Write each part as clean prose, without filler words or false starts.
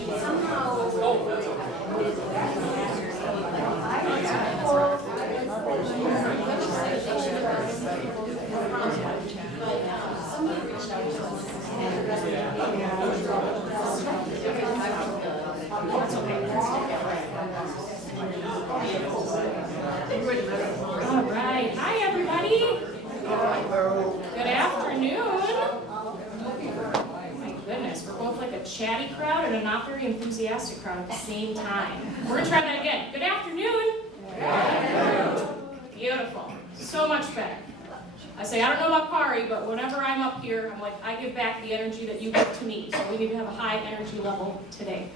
All right. Hi, everybody. Good afternoon. My goodness, we're both like a chatty crowd and a not very enthusiastic crowd at the same time. We're going to try that again. Good afternoon. Beautiful. So much better. I say, I don't know about Kari, but whenever I'm up here, I'm like, I give back the energy that you give to me. So we need to have a high energy level today.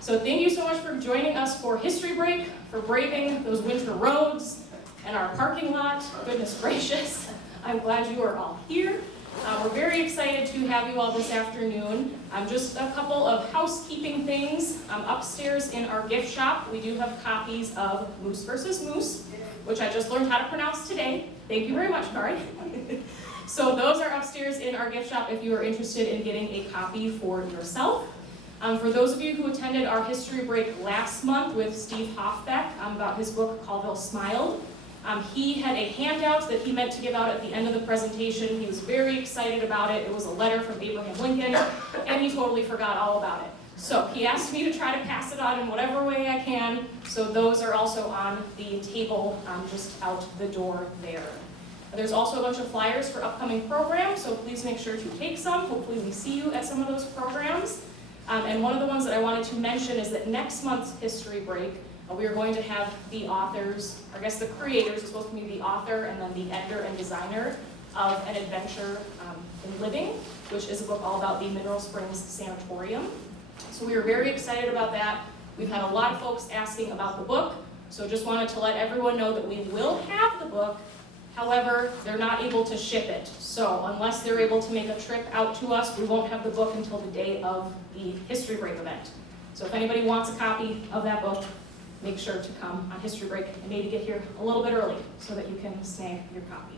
So thank you so much for joining us for History Break, for braving those winter roads and our parking lot. Goodness gracious. I'm glad you are all here. We're very excited to have you all this afternoon. Just a couple of housekeeping things. Upstairs in our gift shop, we do have copies of Moose versus Moose, which I just learned how to pronounce today. Thank you very much, Kari. So those are upstairs in our gift shop if you are interested in getting a copy for yourself. For those of you who attended our history break last month with Steve Hoffbeck about his book, Colville Smiled, he had a handout that he meant to give out at the end of the presentation. He was very excited about it. It was a letter from Abraham Lincoln, and he totally forgot all about it. So he asked me to try to pass it on in whatever way I can. So those are also on the table just out the door there. There's also a bunch of flyers for upcoming programs, so please make sure to take some. Hopefully we see you at some of those programs. And one of the ones that I wanted to mention is that next month's history break, we are going to have the authors, or I guess the creators, is supposed to be the author and then the editor and designer of An Adventure in Living, which is a book all about the Mineral Springs Sanatorium. So we are very excited about that. We've had a lot of folks asking about the book, so just wanted to let everyone know that we will have the book. However, they're not able to ship it. So unless they're able to make a trip out to us, we won't have the book until the day of the History Break event. So if anybody wants a copy of that book, make sure to come on History Break and maybe get here a little bit early so that you can snag your copy.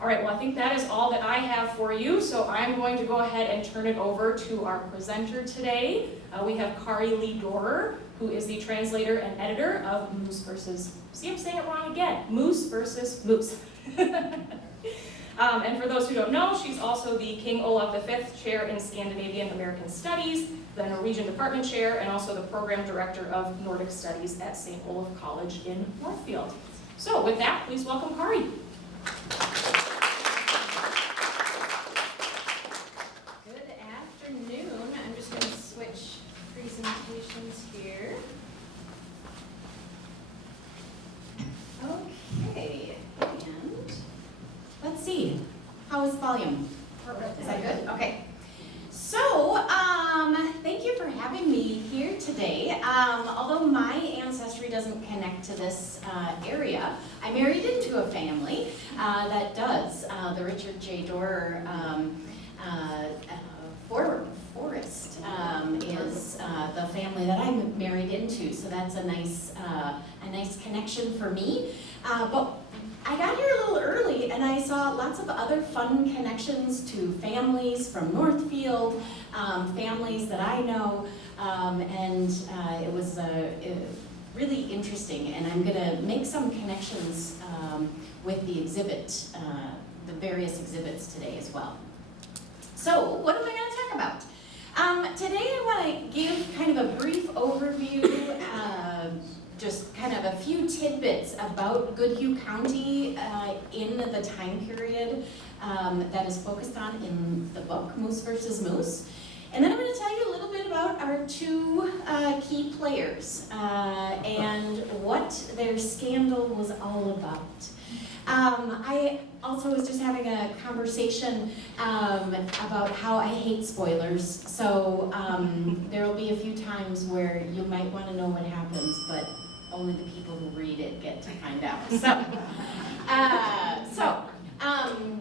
All right, well, I think that is all that I have for you, so I'm going to go ahead and turn it over to our presenter today. We have Kari Lee Dorer, who is the translator and editor of Moose versus, see, I'm saying it wrong again, Moose versus Moose. And for those who don't know, she's also the King Olaf V Chair in Scandinavian-American Studies, the Norwegian Department Chair, and also the Program Director of Nordic Studies at St. Olaf College in Northfield. So with that, please welcome Kari. Good afternoon. I'm just going to switch presentations here. Okay, and let's see. How is volume? Perfect. Is that good? Okay. So, thank you for having me here today. Although my ancestry doesn't connect to this area, I married into a family that does. The Richard J. Dorer Forest is the family that I'm married into, so that's a nice connection for me. But I got here a little early and I saw lots of other fun connections to families from Northfield, families that I know, and it was really interesting, and I'm going to make some connections with the exhibit, the various exhibits today as well. So, what am I going to talk about? Today I want to give kind of a brief overview, just kind of a few tidbits about Goodhue County in the time period that is focused on in the book, Moose versus Moose. And then I'm going to tell you a little bit about our two key players and what their scandal was all about. I also was just having a conversation about how I hate spoilers, so there will be a few times where you might want to know what happens, but only the people who read it get to find out.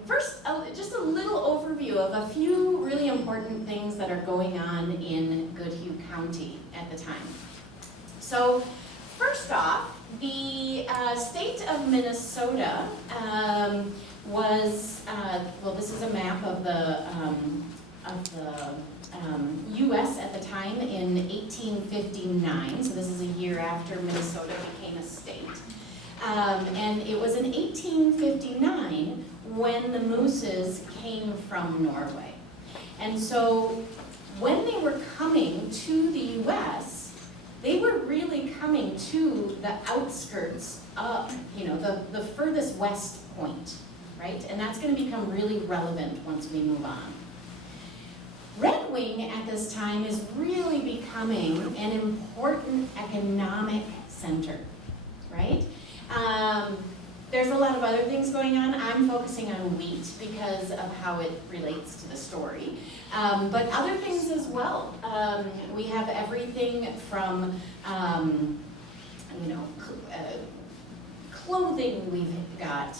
First, just a little overview of a few really important things that are going on in Goodhue County at the time. So, first off, the state of Minnesota was, well, this is a map of U.S. at the time in 1859, so this is a year after Minnesota became a state. And it was in 1859 when the Muuses came from Norway. And so when they were coming to the U.S., they were really coming to the outskirts of, the furthest west point, right? And that's going to become really relevant once we move on. Red Wing at this time is really becoming an important economic center, right? There's a lot of other things going on. I'm focusing on wheat because of how it relates to the story. But other things as well. We have everything from, clothing we've got,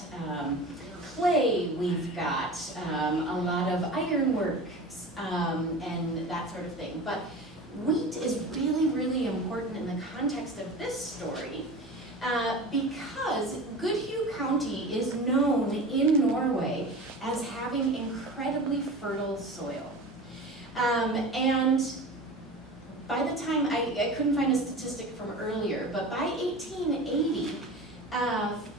clay we've got, a lot of ironwork, and that sort of thing. But wheat is really, really important in the context of this story because Goodhue County is known in Norway as having incredibly fertile soil. And by the time, I couldn't find a statistic from earlier, but by 1880,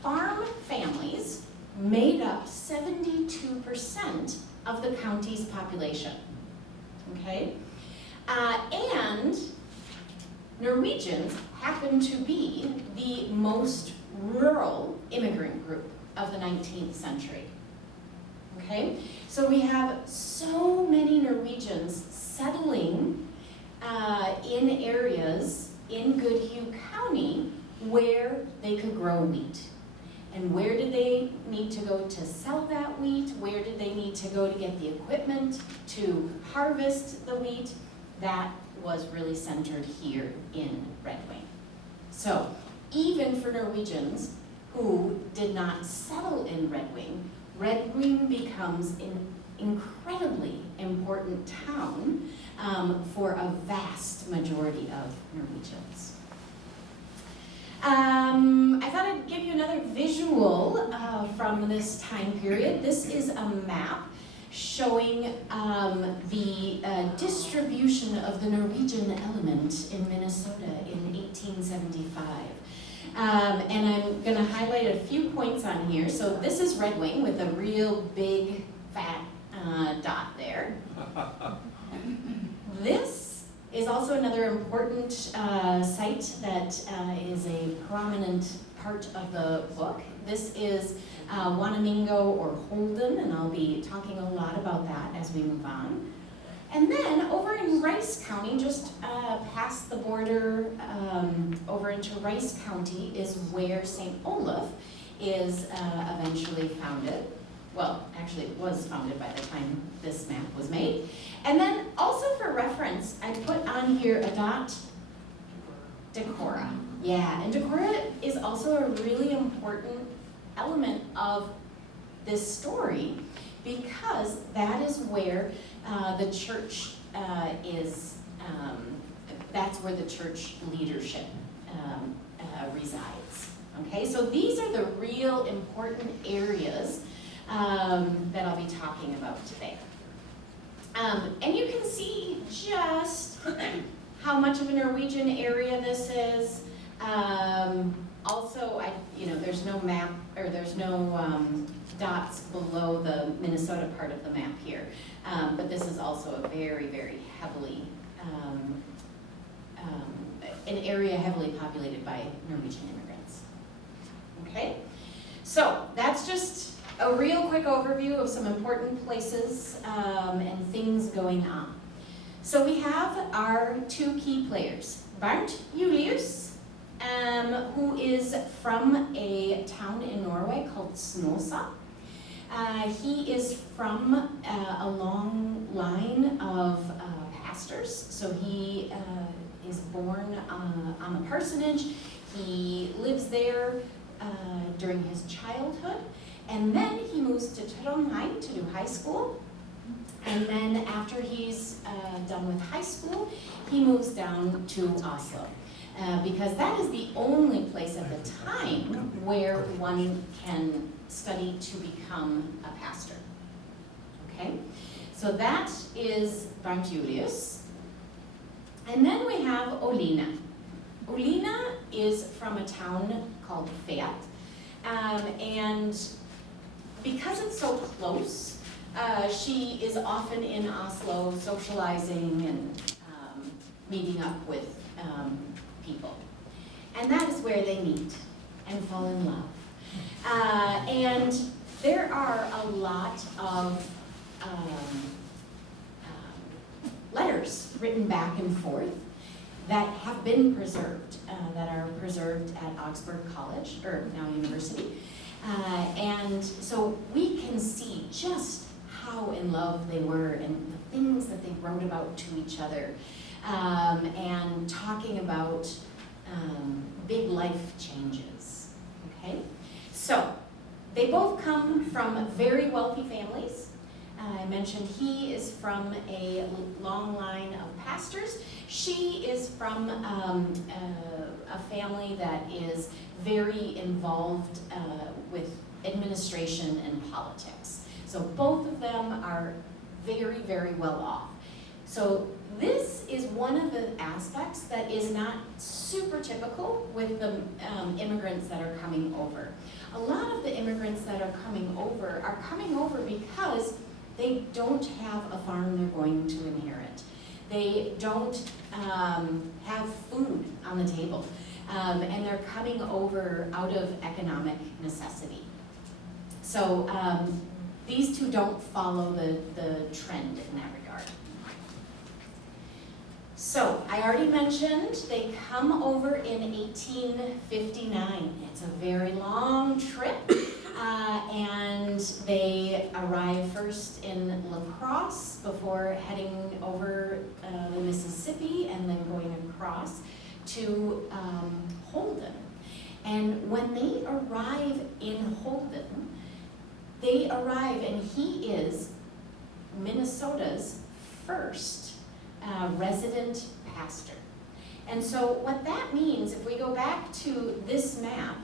farm families made up 72% of the county's population, okay? And Norwegians happen to be the most rural immigrant group of the 19th century, okay? So we have so many Norwegians settling in areas in Goodhue County where they could grow wheat. And where did they need to go to sell that wheat? Where did they need to go to get the equipment to harvest the wheat? That was really centered here in Red Wing. So even for Norwegians who did not settle in Red Wing becomes an incredibly important town for a vast majority of Norwegians. I thought I'd give you another visual from this time period. This is a map showing the distribution of the Norwegian element in Minnesota in 1875. And I'm going to highlight a few points on here. So this is Red Wing with a real big fat dot there. This is also another important site that is a prominent part of the book. This is Wanamingo or Holden, and I'll be talking a lot about that as we move on. And then over in Rice County, just past the border over into Rice County is where St. Olaf is eventually founded. Well, actually it was founded by the time this map was made. And then also for reference, I put on here a dot, Decorah. Yeah, and Decorah is also a really important element of this story because that is where the church that's where the church leadership resides. Okay, so these are the real important areas that I'll be talking about today. And you can see just how much of a Norwegian area this is. Also, there's no map, or there's no dots below the Minnesota part of the map here. But this is also a very, very heavily, an area heavily populated by Norwegian immigrants. Okay, so that's just a real quick overview of some important places and things going on. So we have our two key players, Bernt Julius, who is from a town in Norway called Snåsa. He is from a long line of pastors, so he is born on the parsonage. He lives there during his childhood, and then he moves to Trondheim to do high school. And then after he's done with high school, he moves down to Oslo. Because that is the only place at the time where one can study to become a pastor. Okay? So that is Bank Julius. And then we have Oline. Oline is from a town called Fet. And because it's so close, she is often in Oslo socializing and meeting up with people. And that is where they meet and fall in love. And there are a lot of letters written back and forth that have been preserved, that are preserved at Augsburg College, or now University. And so we can see just how in love they were and the things that they wrote about to each other, and talking about big life changes, okay? So, they both come from very wealthy families. I mentioned he is from a long line of pastors. She is from a family that is very involved with administration and politics. So both of them are very, very well off. So this is one of the aspects that is not super typical with the immigrants that are coming over. A lot of the immigrants that are coming over because they don't have a farm they're going to inherit. They don't have food on the table, and they're coming over out of economic necessity. So these two don't follow the trend in that regard. So I already mentioned they come over in 1859. It's a very long trip. And they arrive first in La Crosse before heading over the Mississippi and then going across to Holden. And when they arrive in Holden, they arrive and he is Minnesota's first resident pastor. And so what that means, if we go back to this map,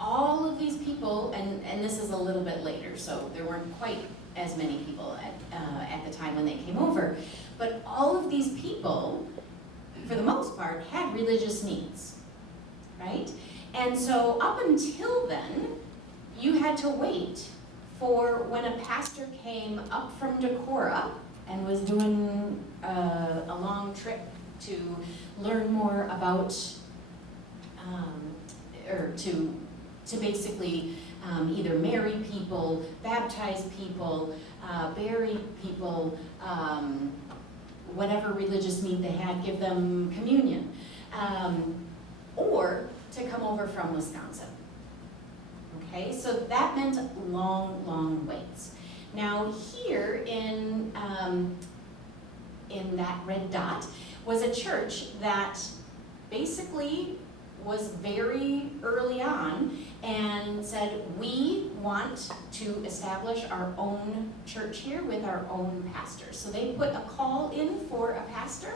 all of these people, and this is a little bit later, so there weren't quite as many people at the time when they came over, but all of these people, for the most part, had religious needs, right? And so up until then, you had to wait for when a pastor came up from Decorah and was doing a long trip to learn more about, or to basically either marry people, baptize people, bury people, whatever religious need they had, give them communion, or to come over from Wisconsin. Okay, so that meant long, long waits. Now here in that red dot was a church that basically was very early on and said, we want to establish our own church here with our own pastor. So they put a call in for a pastor,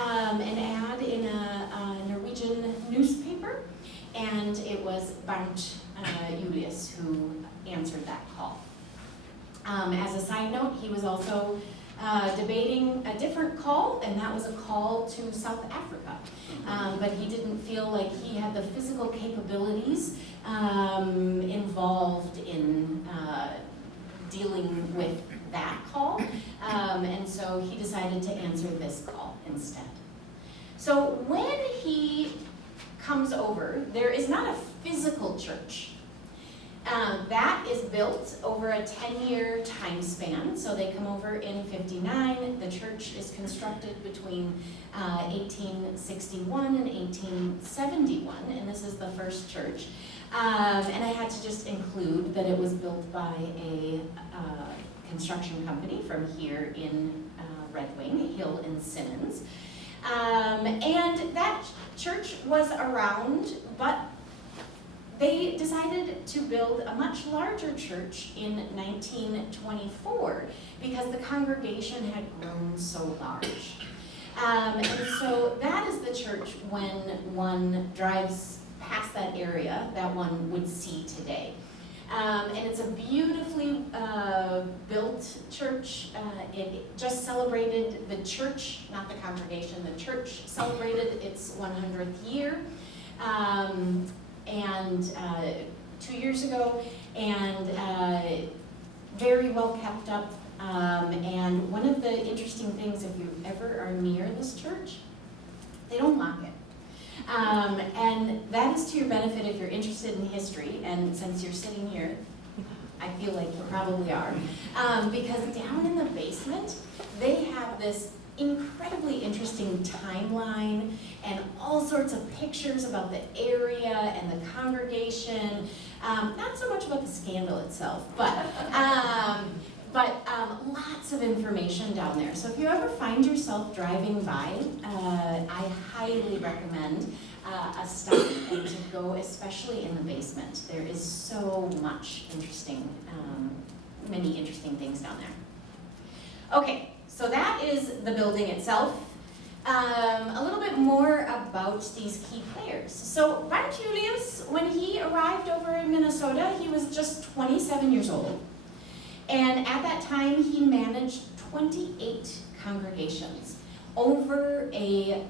an ad in a Norwegian newspaper, and it was Bank Julius who answered that call. As a side note, he was also debating a different call, and that was a call to South Africa. But he didn't feel like he had the physical capabilities involved in dealing with that call, and so he decided to answer this call instead. So when he comes over, there is not a physical church. That is built over a 10-year time span. So they come over in 59. The church is constructed between 1861 and 1871, and this is the first church. And I had to just include that it was built by a construction company from here in Red Wing, Hill and Simmons. And that church was around, but they decided to build a much larger church in 1924 because the congregation had grown so large. And so that is the church when one drives past that area that one would see today. And it's a beautifully built church. It just celebrated, the church, not the congregation, the church celebrated its 100th year. And 2 years ago, and very well kept up. And one of the interesting things, if you ever are near this church, they don't lock it. And that is to your benefit if you're interested in history, and since you're sitting here, I feel like you probably are, because down in the basement, they have this incredibly interesting timeline and all sorts of pictures about the area and the congregation. Not so much about the scandal itself, but lots of information down there. So if you ever find yourself driving by, I highly recommend a stop and to go, especially in the basement. There is so much interesting, many interesting things down there. Okay, so that is the building itself. A little bit more about these key players. So Barn Julius, when he arrived over in Minnesota, he was just 27 years old. And at that time, he managed 28 congregations over a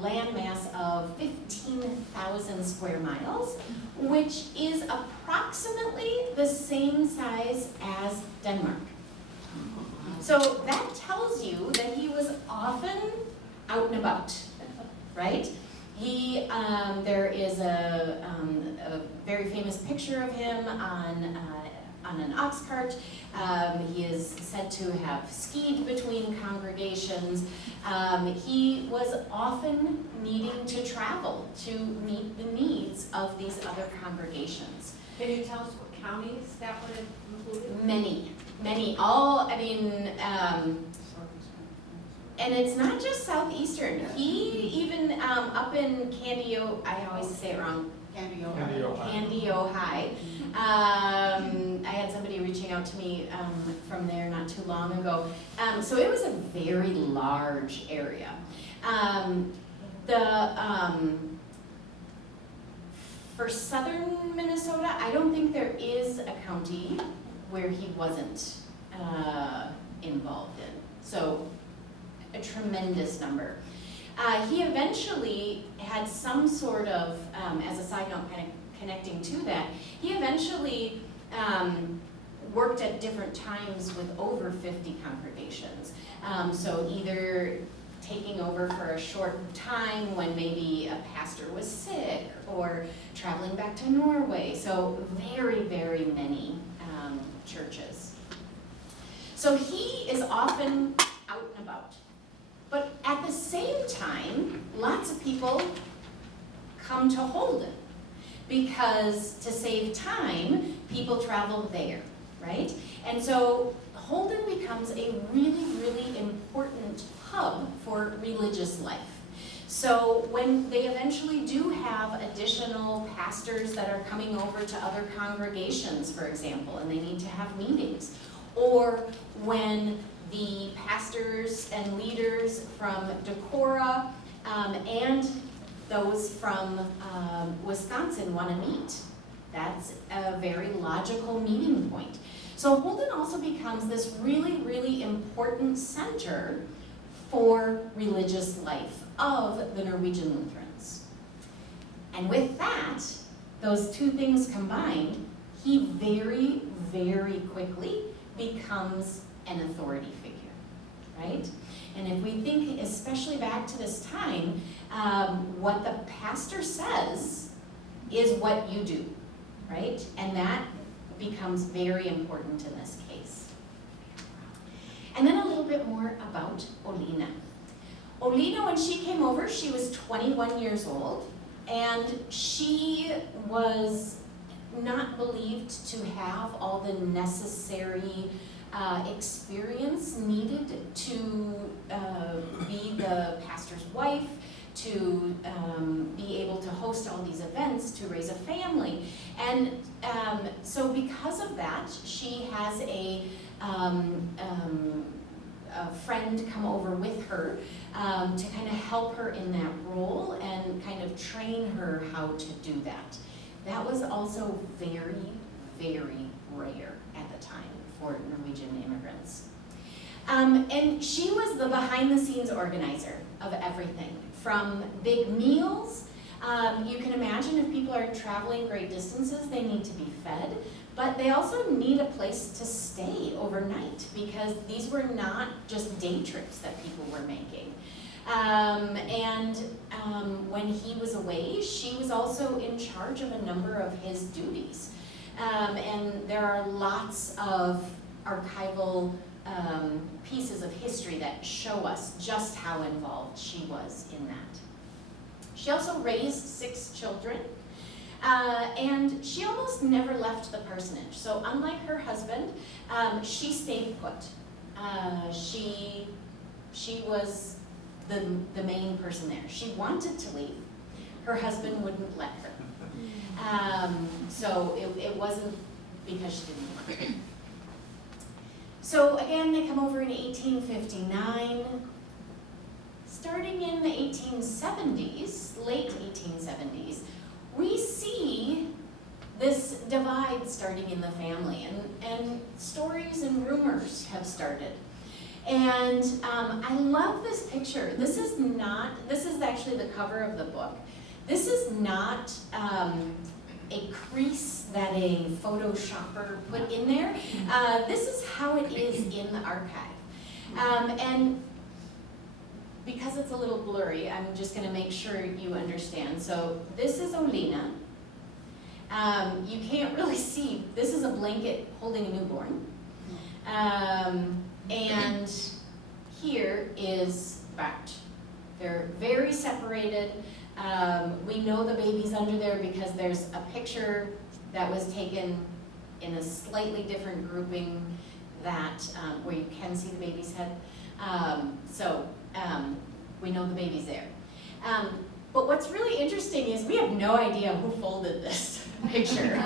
landmass of 15,000 square miles, which is approximately the same size as Denmark. So that tells you that he was often out and about, right? There is a very famous picture of him on an ox cart. He is said to have skied between congregations. He was often needing to travel to meet the needs of these other congregations. Can you tell us what counties that would have included? Many, and it's not just southeastern. He even up in Candio, I always say it wrong, Candio High. I had somebody reaching out to me from there not too long ago. So it was a very large area. For southern Minnesota, I don't think there is a county where he wasn't involved in. So a tremendous number. He eventually had some sort of, as a side note, kind of connecting to that, he eventually worked at different times with over 50 congregations. So either taking over for a short time when maybe a pastor was sick, or traveling back to Norway. So very, very many churches. So he is often out and about. But at the same time, lots of people come to Holden because to save time, people travel there, right? And so Holden becomes a really, really important hub for religious life. So when they eventually do have additional pastors that are coming over to other congregations, for example, and they need to have meetings, or when the pastors and leaders from Decorah and those from Wisconsin want to meet. That's a very logical meeting point. So Holden also becomes this really, really important center for religious life of the Norwegian Lutherans. And with that, those two things combined, he very, very quickly becomes an authority figure, right? And if we think especially back to this time, what the pastor says is what you do, right? And that becomes very important in this case. And then a little bit more about Oline. Oline, when she came over, she was 21 years old, and she was not believed to have all the necessary experience needed to be the pastor's wife, to be able to host all these events, to raise a family. And so because of that, she has a friend come over with her to kind of help her in that role and kind of train her how to do that. That was also very, very rare at the time for Norwegian immigrants. And she was the behind-the-scenes organizer of everything, from big meals. You can imagine if people are traveling great distances, they need to be fed, but they also need a place to stay overnight because these were not just day trips that people were making. When he was away, she was also in charge of a number of his duties. And there are lots of archival pieces of history that show us just how involved she was in that. She also raised 6 children, and she almost never left the parsonage. So unlike her husband, she stayed put. She was the main person there. She wanted to leave. Her husband wouldn't let her. So it wasn't because she didn't want to. So again, they come over in 1859. Starting in the 1870s, late 1870s, we see this divide starting in the family, and stories and rumors have started. And I love this picture. This is actually the cover of the book. This is not a crease that a Photoshopper put in there. This is how it is in the archive. And because it's a little blurry, I'm just going to make sure you understand. So this is Oline. You can't really see. This is a blanket holding a newborn. And here is Bart. They're very separated. We know the baby's under there because there's a picture that was taken in a slightly different grouping that where you can see the baby's head. We know the baby's there. But what's really interesting is we have no idea who folded this picture,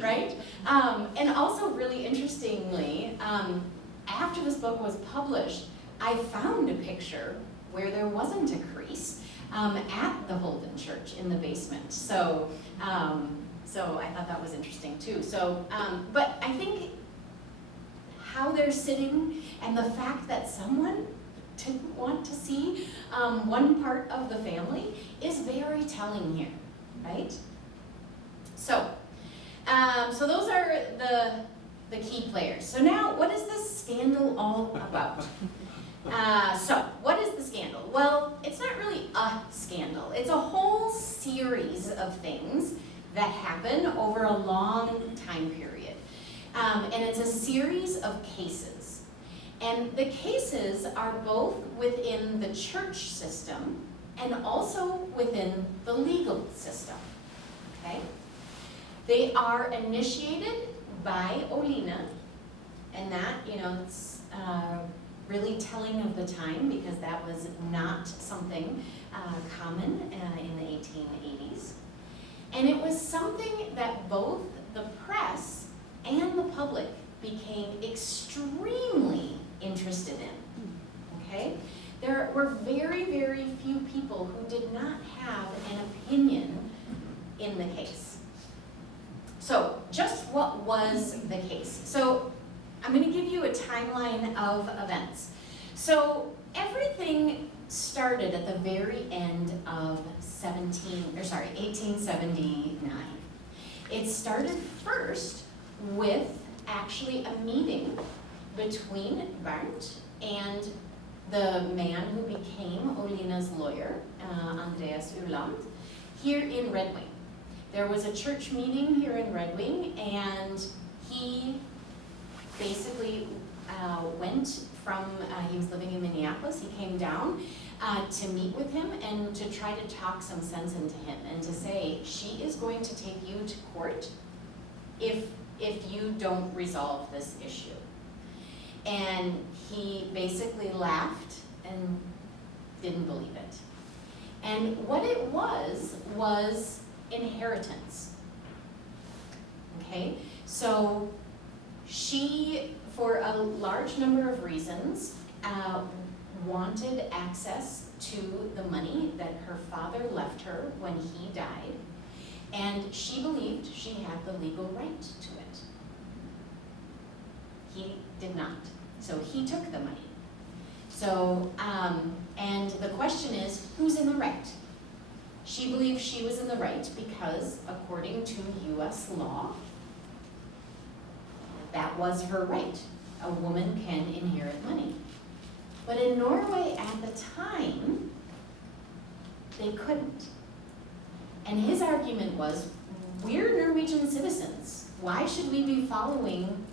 right? And also really interestingly, after this book was published, I found a picture where there wasn't a crease at the Holden Church in the basement. So I thought that was interesting too. But I think how they're sitting and the fact that someone didn't want to see one part of the family is very telling here, right? So those are the key players. So now, what is this scandal all about? So what is the scandal? Well, it's not really a scandal. It's a whole series of things that happen over a long time period. And it's a series of cases. And the cases are both within the church system and also within the legal system, okay? They are initiated by Oline, and that, it's really telling of the time because that was not something common in the 1880s. And it was something that both the press and the public became extremely interested in, okay? There were very, very few people who did not have an opinion in the case. So just what was the case? So I'm going to give you a timeline of events. So everything started at the very end of 1879. It started first with actually a meeting between Bart and the man who became Oline's lawyer, Andreas Urland, here in Red Wing. There was a church meeting here in Red Wing, and he basically went from, he was living in Minneapolis, he came down to meet with him and to try to talk some sense into him and to say, she is going to take you to court if you don't resolve this issue. And he basically laughed and didn't believe it. And what it was inheritance. Okay, so she, for a large number of reasons, wanted access to the money that her father left her when he died. and she believed she had the legal right to it. He did not, so he took the money. So, and the question is, who's in the right? She believed she was in the right because, according to US law, that was her right. A woman can inherit money. But in Norway at the time, they couldn't. And his argument was, we're Norwegian citizens. Why should we be following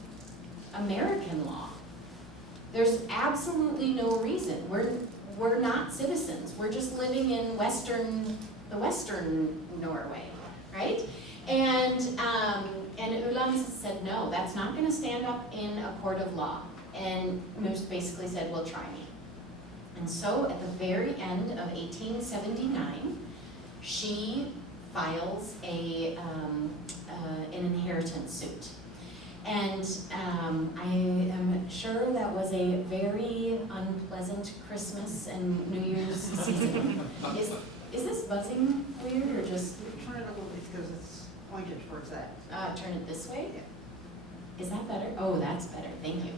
American law? There's absolutely no reason. We're not citizens. We're just living in the Western Norway, right? And Olaf said, no, that's not going to stand up in a court of law. And Muus basically said, well, try me. And so at the very end of 1879, she files an inheritance suit. And I am sure that was a very unpleasant Christmas and New Year's season. Is this buzzing weird or just? Turn it a little bit because it's pointed towards that. Turn it this way? Is that better? Oh, that's better, thank you.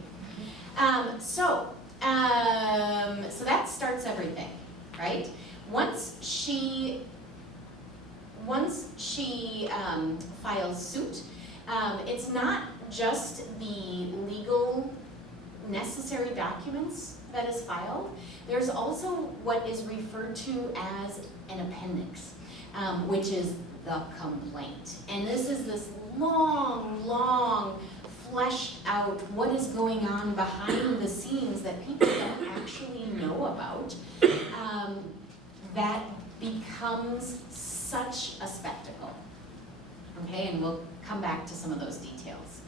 So that starts everything, right? Once she files suit, it's not just the legal necessary documents that is filed. There's also what is referred to as an appendix, which is the complaint. And this is this long, fleshed out what is going on behind the scenes that people don't actually know about, that becomes such a spectacle. Okay, and we'll come back to some of those details.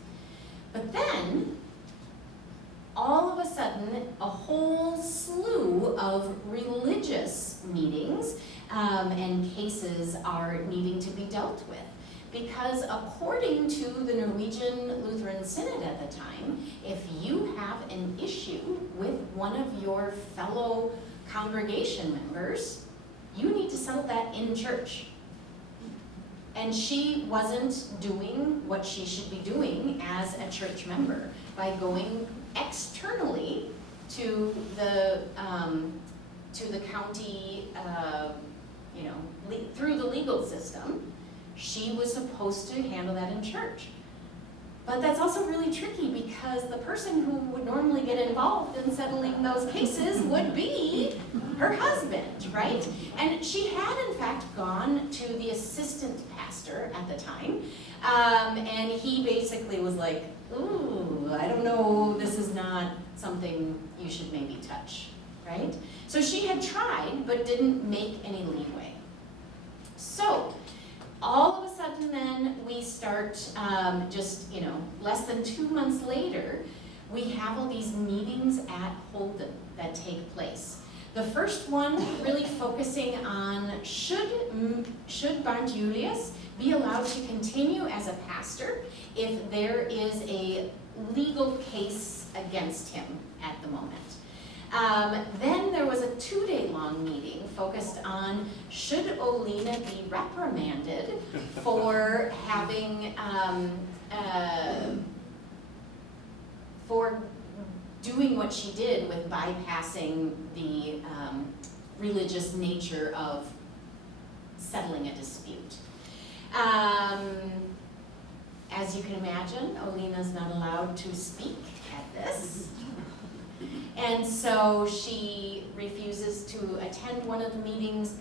But then, all of a sudden, a whole slew of religious meetings and cases are needing to be dealt with. Because according to the Norwegian Lutheran Synod at the time, if you have an issue with one of your fellow congregation members, you need to settle that in church. And she wasn't doing what she should be doing as a church member by going externally to the county, through the legal system. She was supposed to handle that in church. But that's also really tricky because the person who would normally get involved in settling those cases would be her husband, right? And she had in fact gone to the assistant pastor at the time, and he basically was like, ooh, I don't know, this is not something you should maybe touch, right? So she had tried, but didn't make any leeway. So, all of a sudden then, we start less than 2 months later, we have all these meetings at Holden that take place. The first one really focusing on should Barnt Julius be allowed to continue as a pastor if there is a legal case against him at the moment. Then there was a 2-day-long meeting focused on should Oline be reprimanded for having, for doing what she did with bypassing the religious nature of settling a dispute. As you can imagine, Olina's not allowed to speak at this. And so she refuses to attend one of the meetings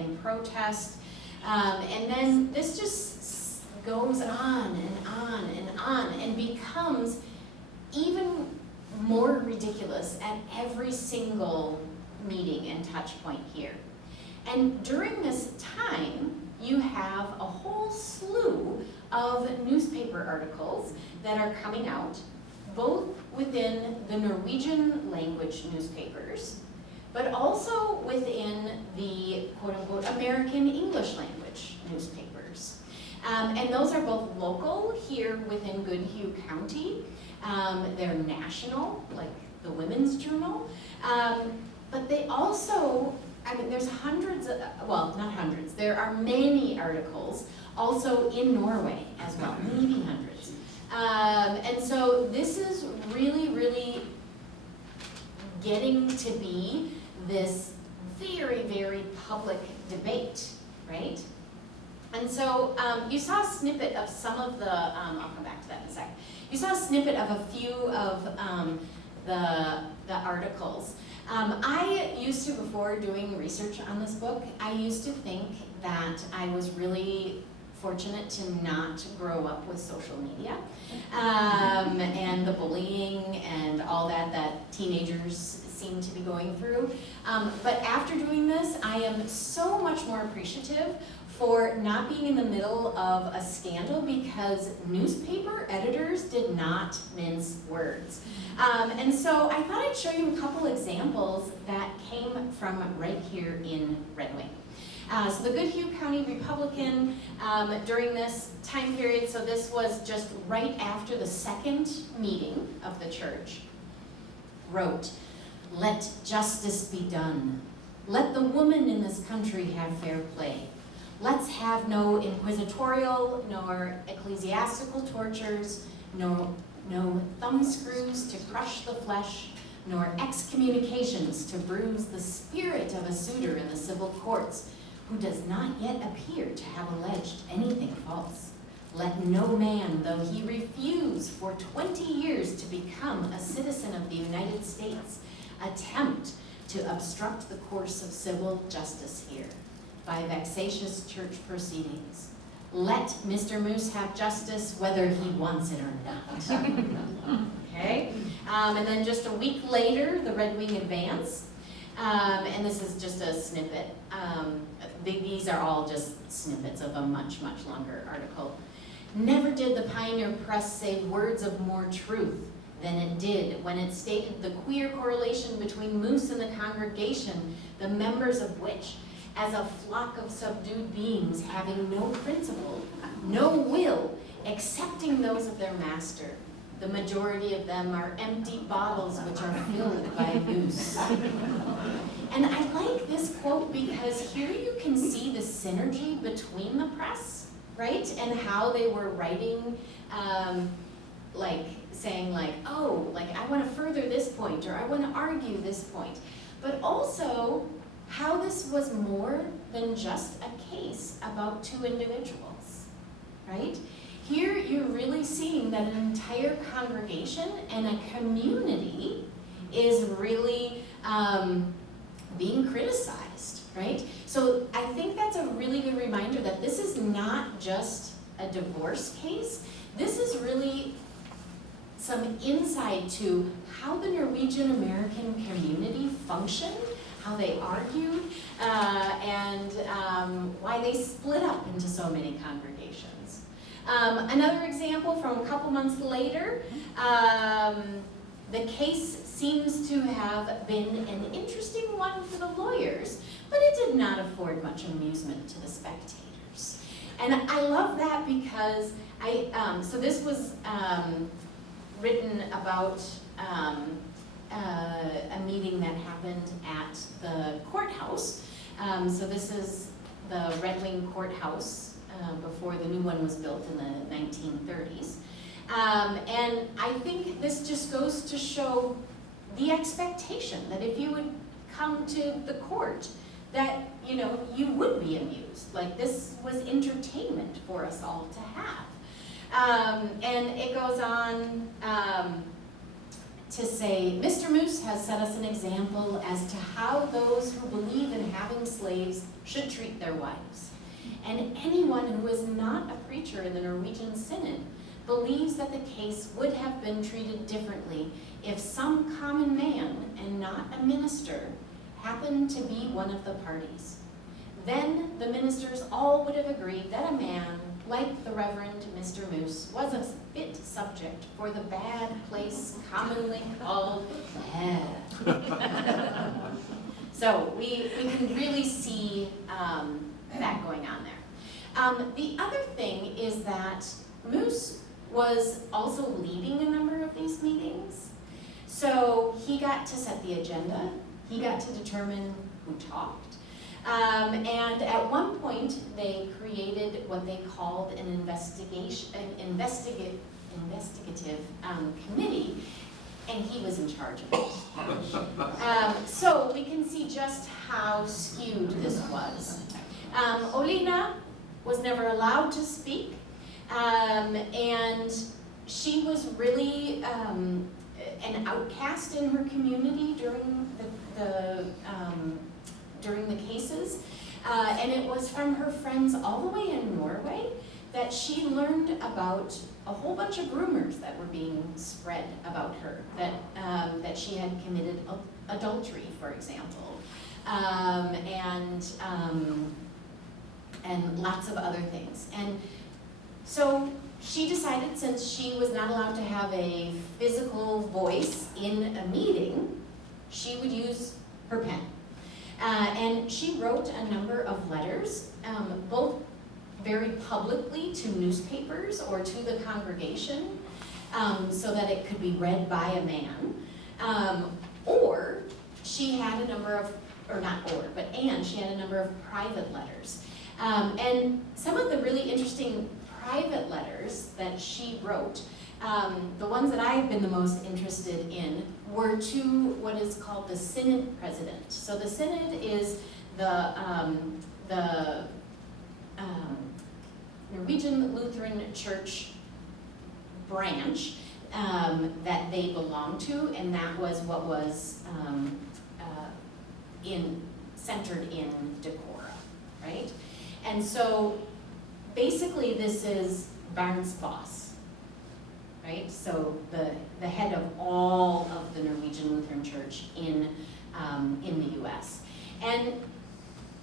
in protest. And then this just goes on and on and on and becomes even more ridiculous at every single meeting and touch point here. And during this time, you have a whole slew of newspaper articles that are coming out, both within the Norwegian language newspapers, but also within the quote-unquote American English language newspapers. And those are both local here within Goodhue County. They're national, like the Women's Journal, but they also I mean, there's hundreds of, well, not hundreds, there are many articles also in Norway as well, maybe hundreds. And so this is really, really getting to be this very, very public debate, right? And so you saw a snippet of some of the, I'll come back to that in a second. You saw a snippet of a few of the articles. I used to, before doing research on this book, I used to think that I was really fortunate to not grow up with social media and the bullying and all that teenagers seem to be going through. But after doing this, I am so much more appreciative for not being in the middle of a scandal because newspaper editors did not mince words. And so I thought I'd show you a couple examples that came from right here in Red Wing. So the Goodhue County Republican during this time period, so this was just right after the second meeting of the church, wrote, "Let justice be done. Let the woman in this country have fair play. Let's have no inquisitorial nor ecclesiastical tortures, no thumbscrews to crush the flesh, nor excommunications to bruise the spirit of a suitor in the civil courts, who does not yet appear to have alleged anything false. Let no man, though he refuse for 20 years to become a citizen of the United States, attempt to obstruct the course of civil justice here by vexatious church proceedings. Let Mr. Muus have justice whether he wants it or not." Okay? And then just a week later, the Red Wing Advance, and this is just a snippet. These are all just snippets of a much, much longer article. "Never did the Pioneer Press say words of more truth than it did when it stated the queer correlation between Muus and the congregation, the members of which, as a flock of subdued beings having no principle, no will, excepting those of their master. The majority of them are empty bottles which are filled by use." And I like this quote because here you can see the synergy between the press, right? And how they were writing, like saying like, oh, like I want to further this point or I want to argue this point. But also how this was more than just a case about two individuals, right? Here you're really seeing that an entire congregation and a community is really being criticized, right? So I think that's a really good reminder that this is not just a divorce case. This is really some insight to how the Norwegian-American community functioned, how they argued, and why they split up into so many congregations. Another example from a couple months later, the case seems to have been an interesting one for the lawyers, but it did not afford much amusement to the spectators. And I love that because so this was written about a meeting that happened at the courthouse. So this is the Red Wing courthouse before the new one was built in the 1930s. And I think this just goes to show the expectation that if you would come to the court, that you would be amused. Like this was entertainment for us all to have. And it goes on to say, "Mr. Muus has set us an example as to how those who believe in having slaves should treat their wives. And anyone who is not a preacher in the Norwegian Synod believes that the case would have been treated differently if some common man, and not a minister, happened to be one of the parties. Then the ministers all would have agreed that a man like the Reverend Mr. Muus was a fit subject for the bad place commonly called hell." So we can really see that going on there. The other thing is that Muus was also leading a number of these meetings. So he got to set the agenda, He got to determine who talked. And at one point, they created what they called an investigative committee, and he was in charge of it. So we can see just how skewed this was. Oline was never allowed to speak, and she was really an outcast in her community during the cases. And it was from her friends all the way in Norway that she learned about a whole bunch of rumors that were being spread about her, that she had committed adultery, for example, and lots of other things. And so she decided, since she was not allowed to have a physical voice in a meeting, she would use her pen. And she wrote a number of letters, both very publicly to newspapers or to the congregation, so that it could be read by a man. Or she had a number of, or not or, but and she had a number of private letters. And some of the really interesting private letters that she wrote, the ones that I've been the most interested in, were to what is called the Synod president. So the Synod is the Norwegian Lutheran Church branch that they belong to, and that was what was centered in Dorer, right? And so basically this is Barn's boss, right? So the head of all of the Norwegian Lutheran Church in the US. And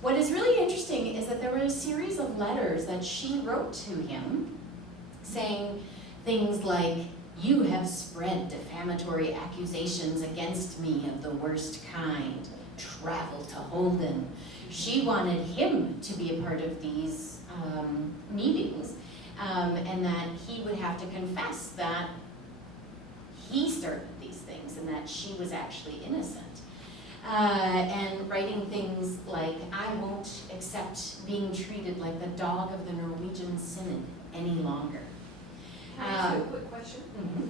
what is really interesting is that there were a series of letters that she wrote to him saying things like, "You have spread defamatory accusations against me of the worst kind. Travel to Holden." She wanted him to be a part of these meetings, and that he would have to confess that he started these things and that she was actually innocent. And writing things like, "I won't accept being treated like the dog of the Norwegian Synod any longer." Can I ask you a quick question? Mm-hmm.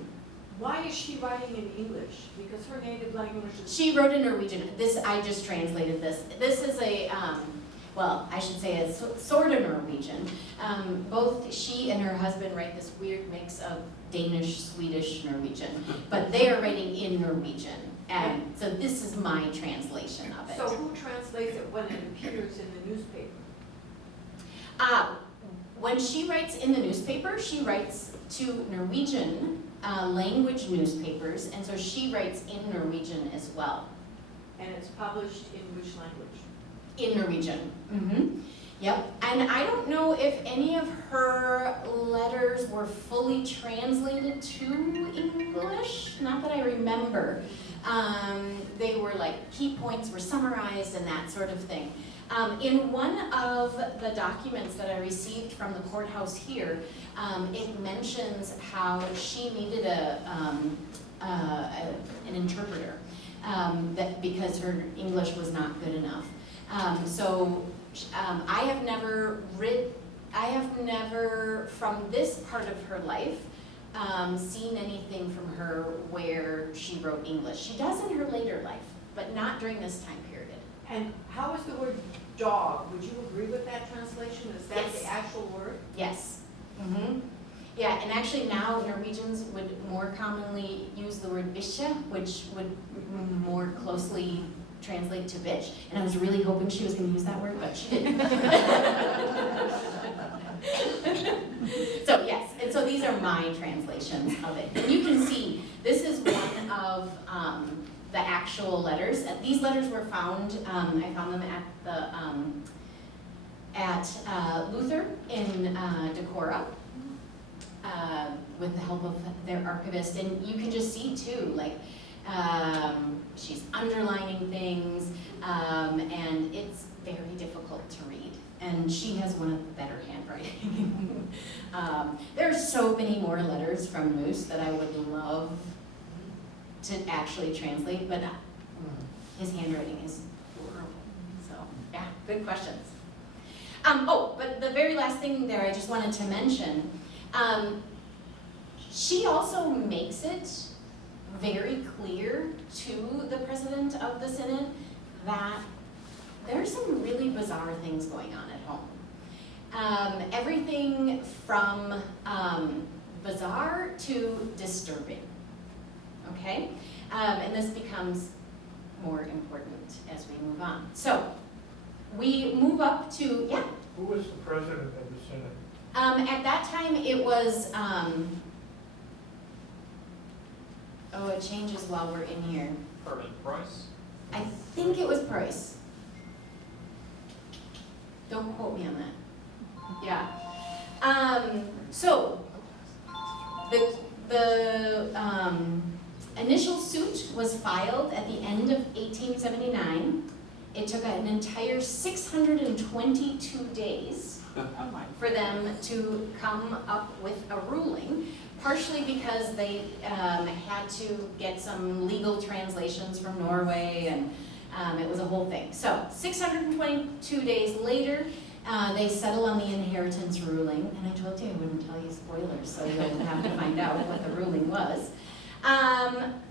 Why is she writing in English? Because her native language is... She wrote in Norwegian. I just translated this. This is well, I should say a sort of Norwegian. Both she and her husband write this weird mix of Danish, Swedish, Norwegian, but they are writing in Norwegian. And so this is my translation of it. So who translates it when it appears in the newspaper? When she writes in the newspaper, she writes to Norwegian language newspapers, and so she writes in Norwegian as well. And it's published in which language? In Norwegian. Mm-hmm. Yep. And I don't know if any of her letters were fully translated to English. Not that I remember. They were like, key points were summarized and that sort of thing. In one of the documents that I received from the courthouse here, it mentions how she needed an interpreter because her English was not good enough. I have never, from this part of her life, seen anything from her where she wrote English. She does in her later life, but not during this time period. And how is the word dog? Would you agree with that translation? Is that Yes. the actual word? Yes. Mm-hmm. Yeah, and actually now Norwegians would more commonly use the word bikkje, which would more closely translate to bitch. And I was really hoping she was going to use that word, but she didn't. So yes, and so these are my translations of it. And you can see this is one of the actual letters. These letters were found. I found them at Luther in Dorer. With the help of their archivist, and you can just see too, like she's underlining things, and it's very difficult to read. And she has one of the better handwriting. There are so many more letters from Muus that I would love to actually translate, but his handwriting good questions. Oh, but the very last thing there I just wanted to mention, she also makes it very clear to the president of the synod that there's some really bizarre things going on at home. Everything from bizarre to disturbing, okay? And this becomes more important as we move on. So, we move up to, yeah? Who was the president of the Synod? At that time, it was, oh, it changes while we're in here. Herman Price? I think it was Price. Don't quote me on that. Yeah. So, the initial suit was filed at the end of 1879. It took an entire 622 days for them to come up with a ruling, partially because they had to get some legal translations from Norway, and it was a whole thing. So 622 days later, they settle on the inheritance ruling, and I told you I wouldn't tell you spoilers, so you'll have to find out what the ruling was.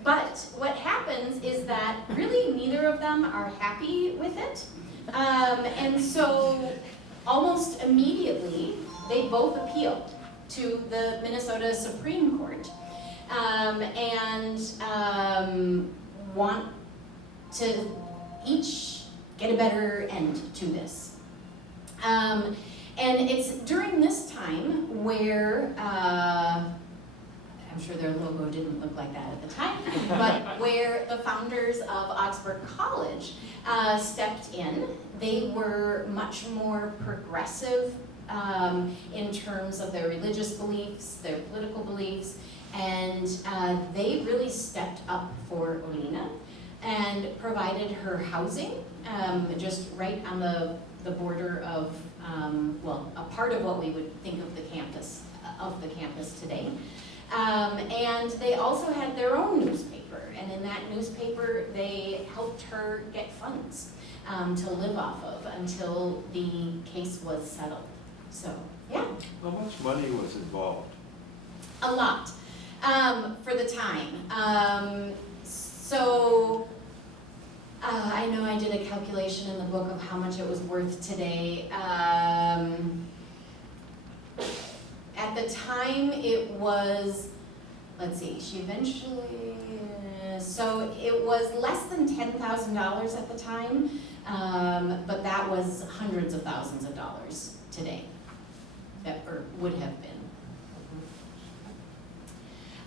But what happens is that really neither of them are happy with it. And so almost immediately, they both appealed to the Minnesota Supreme Court and want to each get a better end to this. And it's during this time where I'm sure their logo didn't look like that at the time, but where the founders of Augsburg College stepped in. They were much more progressive in terms of their religious beliefs, their political beliefs, and they really stepped up for Oline and provided her housing just right on the border of, well, a part of what we would think of the campus today. And they also had their own newspaper, and in that newspaper they helped her get funds to live off of until the case was settled. So, yeah. How much money was involved? A lot for the time. I know I did a calculation in the book of how much it was worth today. At the time, it was, let's see, she eventually, so it was less than $10,000 at the time, but that was hundreds of thousands of dollars today, or would have been.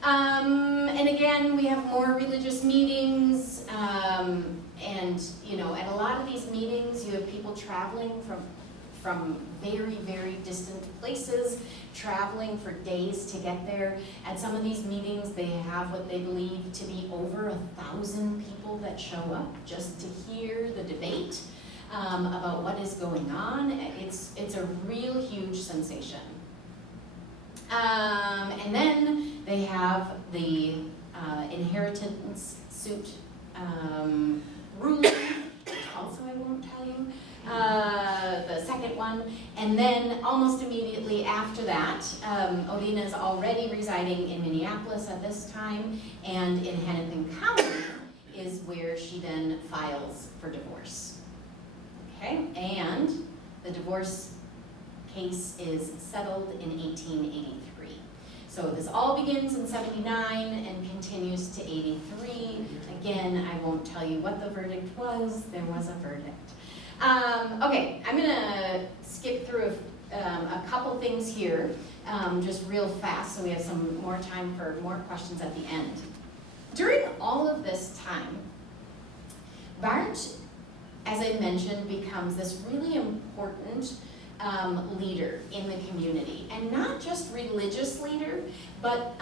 And again, we have more religious meetings, and you know, at a lot of these meetings, you have people traveling from very, very distant places, traveling for days to get there. At some of these meetings, they have what they believe to be over 1,000 people that show up just to hear the debate about what is going on. It's a real huge sensation. And then they have the inheritance suit ruling, also I won't tell you, the second one, and then almost immediately after that, Oline is already residing in Minneapolis at this time, and in Hennepin County is where she then files for divorce. Okay, and the divorce case is settled in 1883. So this all begins in 79 and continues to 83. Again, I won't tell you what the verdict was. There was a verdict. Okay, I'm gonna skip through a couple things here, just real fast, so we have some more time for more questions at the end. During all of this time, Bart, as I mentioned, becomes this really important leader in the community, and not just religious leader, but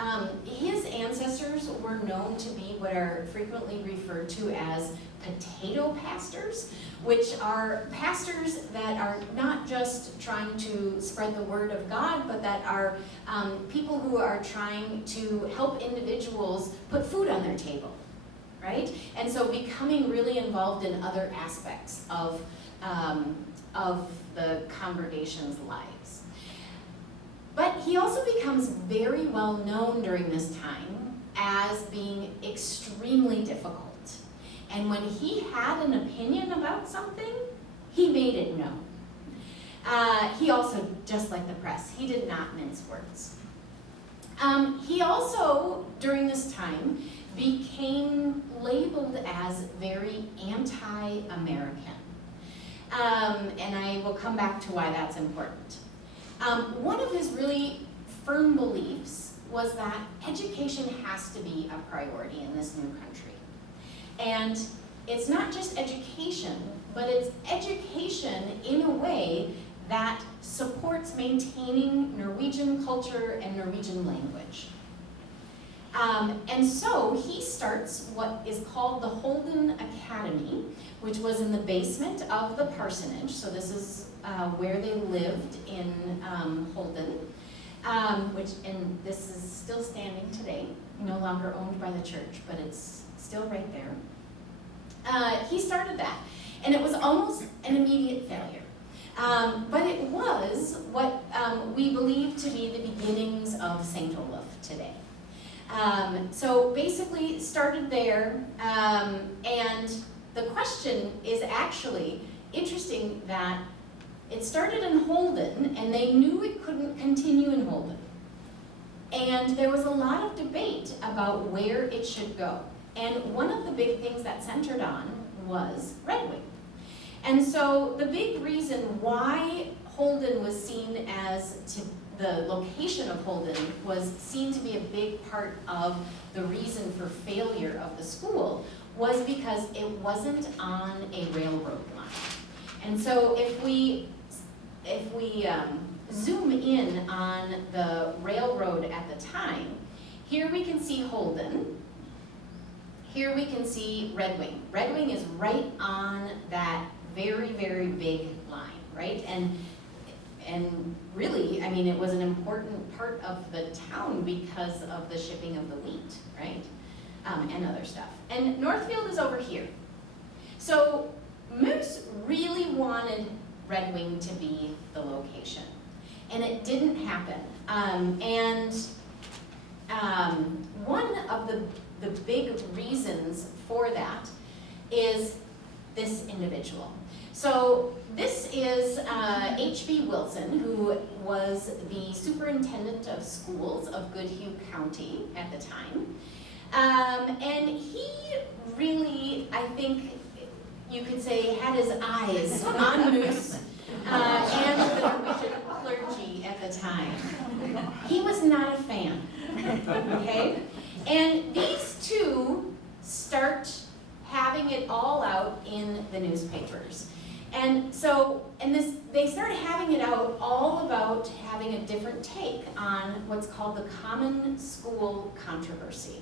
his ancestors were known to be what are frequently referred to as potato pastors, which are pastors that are not just trying to spread the word of God, but that are people who are trying to help individuals put food on their table, right? And so becoming really involved in other aspects of the congregation's lives. But he also becomes very well known during this time as being extremely difficult. And when he had an opinion about something, he made it known. He also, just like the press, he did not mince words. He also, during this time, became labeled as very anti-American. And I will come back to why that's important. One of his really firm beliefs was that education has to be a priority in this new country. And it's not just education, but it's education in a way that supports maintaining Norwegian culture and Norwegian language. And so he starts what is called the Holden Academy, which was in the basement of the parsonage. So this is where they lived in Holden, and this is still standing today, no longer owned by the church, but it's still right there. He started that, and it was almost an immediate failure. But it was what we believe to be the beginnings of St. Olaf today. So basically started there, and the question is actually interesting that it started in Holden, and they knew it couldn't continue in Holden. And there was a lot of debate about where it should go. And one of the big things that centered on was Red Wing. And so the big reason why Holden was seen as, the location of Holden was seen to be a big part of the reason for failure of the school was because it wasn't on a railroad line. And so if we zoom in on the railroad at the time, here we can see Holden. Here we can see Red Wing. Red Wing is right on that very, very big line, right? And really, I mean, it was an important part of the town because of the shipping of the wheat, right? And other stuff. And Northfield is over here. So Muus really wanted Red Wing to be the location. And it didn't happen. One of the big reasons for that is this individual. So this is H.B. Wilson, who was the superintendent of schools of Goodhue County at the time. And he really, I think you could say, had his eyes on Muus and the Norwegian clergy at the time. He was not a fan, okay? And these two start having it all out in the newspapers. And so, they started having it out all about having a different take on what's called the common school controversy.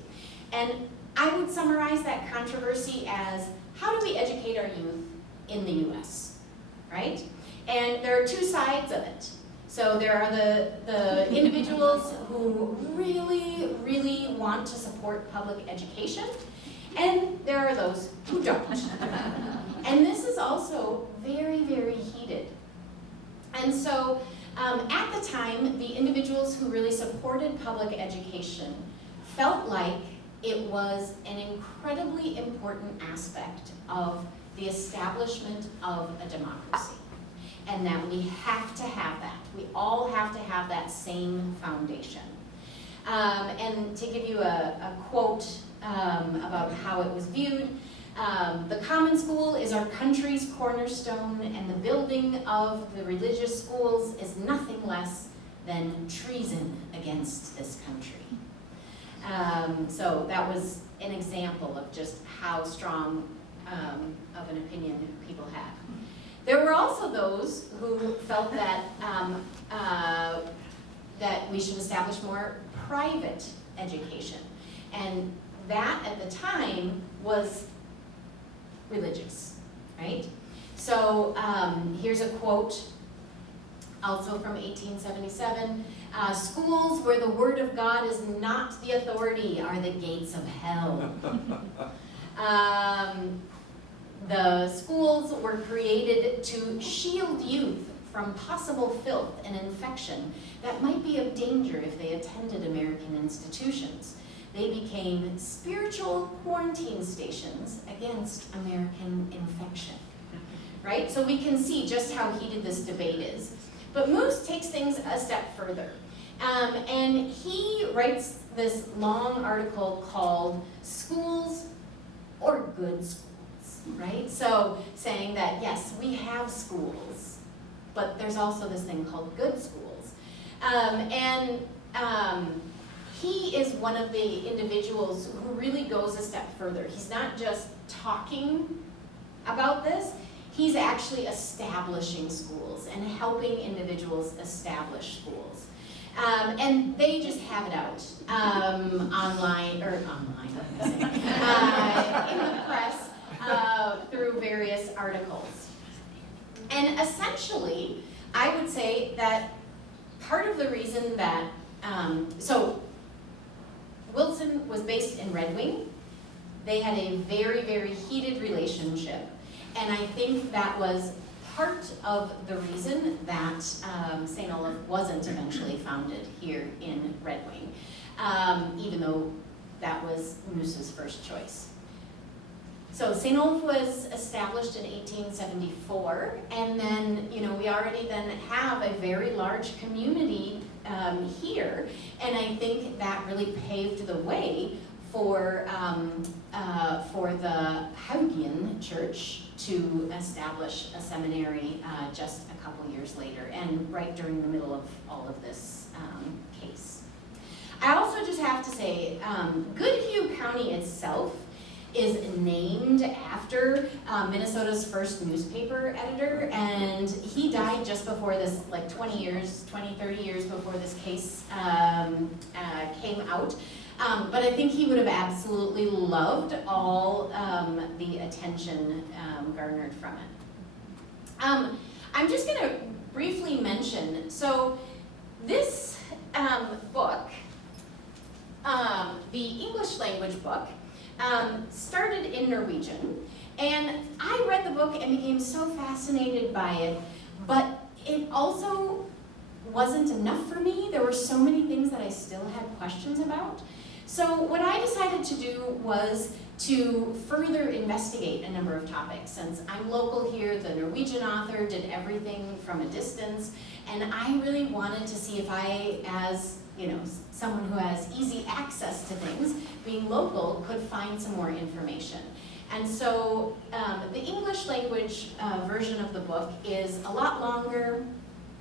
And I would summarize that controversy as, how do we educate our youth in the US, right? And there are two sides of it. So there are the individuals who really, really want to support public education, and there are those who don't. And this is also very, very heated. And so at the time, the individuals who really supported public education felt like it was an incredibly important aspect of the establishment of a democracy. And that we have to have that. We all have to have that same foundation. And to give you a quote about how it was viewed, the common school is our country's cornerstone, and the building of the religious schools is nothing less than treason against this country. So that was an example of just how strong of an opinion people had. There were also those who felt that that we should establish more private education, and that at the time was religious, right? So here's a quote, also from 1877. Schools where the word of God is not the authority are the gates of hell. The schools were created to shield youth from possible filth and infection that might be of danger if they attended American institutions. They became spiritual quarantine stations against American infection, right? So we can see just how heated this debate is. But Muus takes things a step further. And he writes this long article called Schools or Good Schools, right? So saying that, yes, we have schools, but there's also this thing called good schools. He is one of the individuals who really goes a step further. He's not just talking about this, he's actually establishing schools and helping individuals establish schools. And they just have it out in the press through various articles. And essentially, I would say that part of the reason that, Wilson was based in Red Wing. They had a very, very heated relationship. And I think that was part of the reason that St. Olaf wasn't eventually founded here in Red Wing, even though that was Muus's first choice. So St. Olaf was established in 1874, and then, we already then have a very large community here, and I think that really paved the way for the Haugian Church to establish a seminary just a couple years later, and right during the middle of all of this case. I also just have to say, Goodhue County itself is named after Minnesota's first newspaper editor, and he died just before this, like 20, 30 years before this case came out. But I think he would have absolutely loved all the attention garnered from it. I'm just going to briefly mention, so this book, the English language book, started in Norwegian, and I read the book and became so fascinated by it, but it also wasn't enough for me. There were so many things that I still had questions about. So what I decided to do was to further investigate a number of topics. Since I'm local here, the Norwegian author did everything from a distance, and I really wanted to see if I, as someone who has easy access to things, being local, could find some more information. And so the English language version of the book is a lot longer,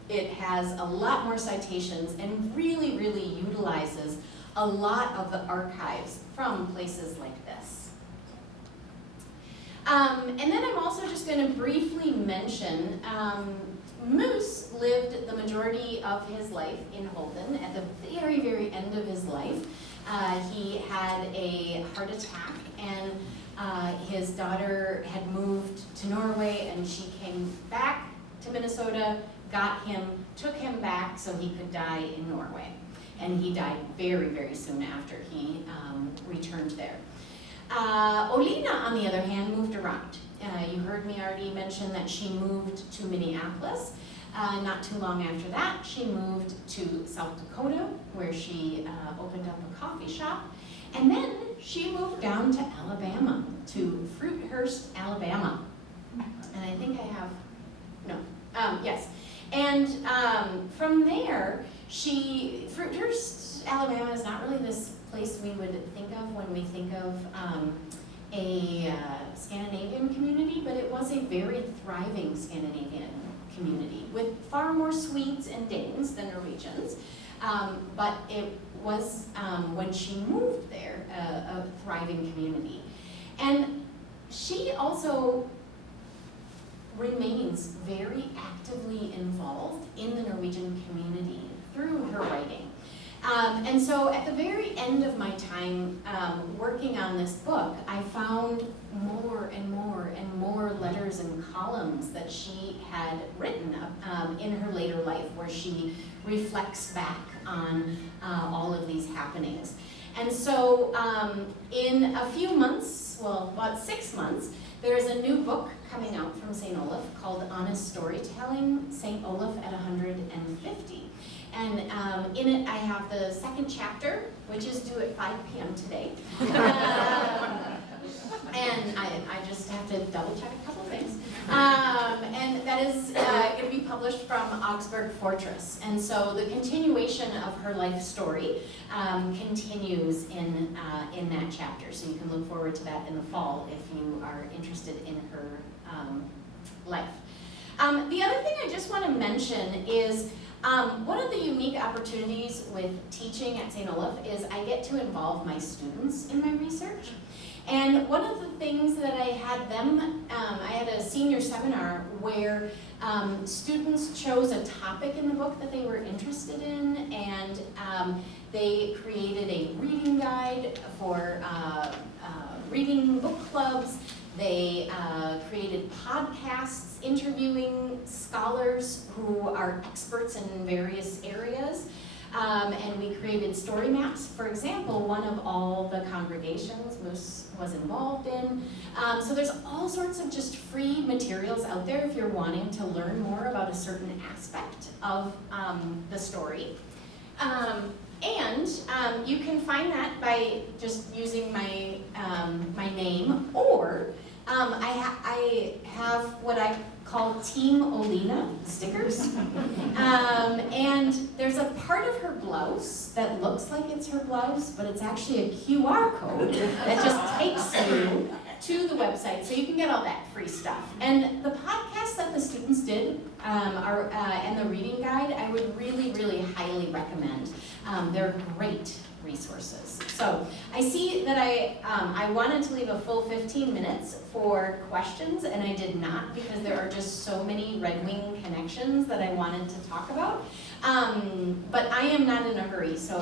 it has a lot more citations, and really, really utilizes a lot of the archives from places like this. And then I'm also just going to briefly mention Muus lived the majority of his life in Holden. At the very, very end of his life, he had a heart attack, and his daughter had moved to Norway, and she came back to Minnesota, got him, took him back so he could die in Norway. And he died very, very soon after he returned there. Oline, on the other hand, moved around. You heard me already mention that she moved to Minneapolis. Not too long after that, she moved to South Dakota, where she opened up a coffee shop. And then she moved down to Alabama, to Fruithurst, Alabama. And I think I have, yes. And from there, Fruithurst, Alabama is not really this place we would think of when we think of a Scandinavian community, but it was a very thriving Scandinavian community with far more Swedes and Danes than Norwegians. But it was, when she moved there, a thriving community. And she also remains very actively involved in the Norwegian community through her writing. And so at the very end of my time working on this book, I found more and more and more letters and columns that she had written in her later life, where she reflects back on all of these happenings. And so in a few months, well, about 6 months, there is a new book coming out from St. Olaf called Honest Storytelling, St. Olaf at 150. And in it, I have the second chapter, which is due at 5 p.m. today. And I just have to double check a couple things. And that is going to be published from Augsburg Fortress. And so the continuation of her life story continues in that chapter. So you can look forward to that in the fall if you are interested in her life. The other thing I just want to mention is one of the unique opportunities with teaching at St. Olaf is I get to involve my students in my research. And one of the things that I had a senior seminar where students chose a topic in the book that they were interested in, and they created a reading guide for reading book clubs. They created podcasts interviewing scholars who are experts in various areas. And we created story maps. For example, one of all the congregations Muus was involved in. So there's all sorts of just free materials out there if you're wanting to learn more about a certain aspect of the story. And you can find that by just using my name, or I have what I call Team Oline stickers. And there's a part of her blouse that looks like it's her blouse, but it's actually a QR code that just takes you to the website, so you can get all that free stuff. And the podcasts that the students did and the reading guide, I would really, really highly recommend. They're great resources. So I see that I wanted to leave a full 15 minutes for questions, and I did not, because there are just so many Red Wing connections that I wanted to talk about. But I am not in a hurry, so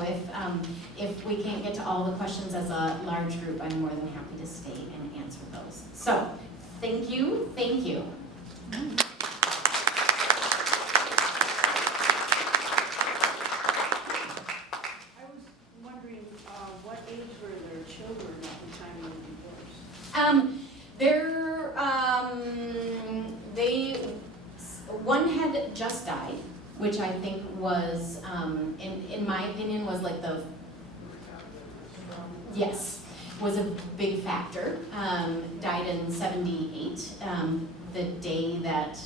if we can't get to all the questions as a large group, I'm more than happy to stay and answer those. So thank you, thank you. What age were their children at the time of the divorce? One had just died, which I think was, in my opinion, was like was a big factor. Died in 78, the day that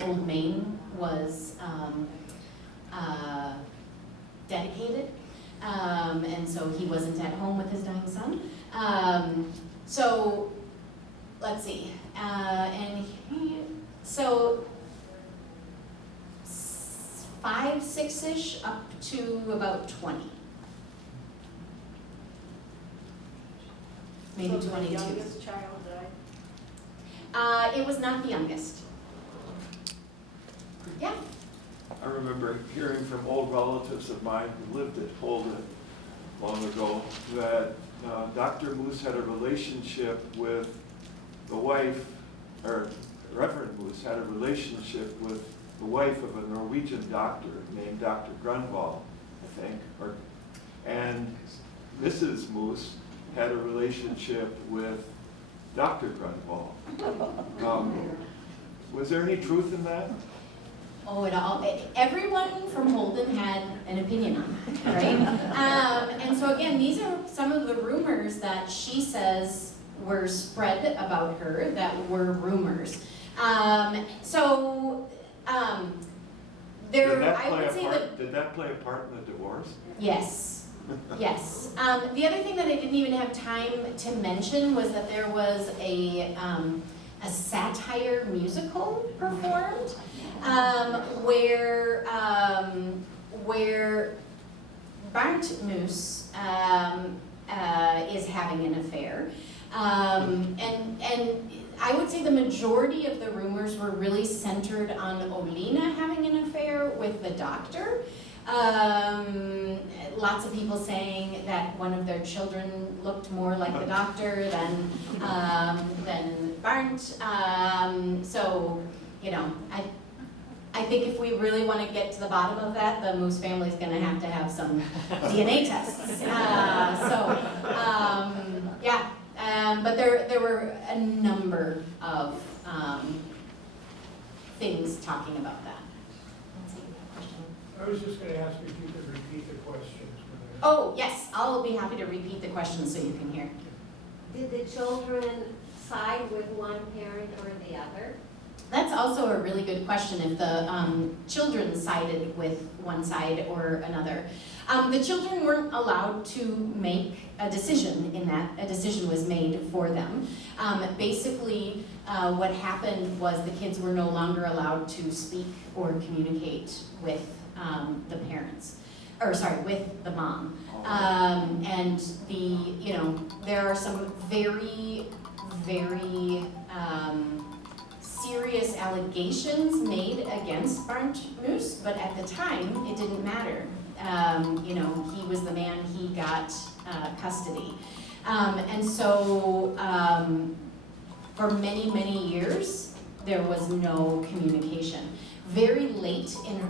Old Main was dedicated. And so he wasn't at home with his dying son. So let's see. So 5, 6-ish up to about 20. Maybe So 22. the youngest child died? It was not the youngest. Yeah. I remember hearing from old relatives of mine who lived at Holden long ago that Dr. Muus had a relationship with the wife, or Reverend Muus had a relationship with the wife of a Norwegian doctor named Dr. Grunwald, I think, and Mrs. Muus had a relationship with Dr. Grunwald. Was there any truth in that? Oh, everyone from Holden had an opinion on it, right? And so again, these are some of the rumors that she says were spread about her that were rumors. Did that play a part in the divorce? Yes, yes. The other thing that I didn't even have time to mention was that there was a satire musical performed where Barnt Muus is having an affair, and I would say the majority of the rumors were really centered on Oline having an affair with the doctor. Lots of people saying that one of their children looked more like the doctor than Barnt. So, you know, I think if we really want to get to the bottom of that, the Muus family is going to have some DNA tests. But there were a number of things talking about that. I was just gonna ask if you could repeat the questions. Oh, yes, I'll be happy to repeat the question so you can hear. Did the children side with one parent or the other? That's also a really good question, if the children sided with one side or another. The children weren't allowed to make a decision in that. A decision was made for them. Basically, what happened was the kids were no longer allowed to speak or communicate with the parents, with the mom. And there are some very, very serious allegations made against Barnt Muus, but at the time, it didn't matter. He was the man, he got custody. And so, for many, many years, there was no communication. Very late in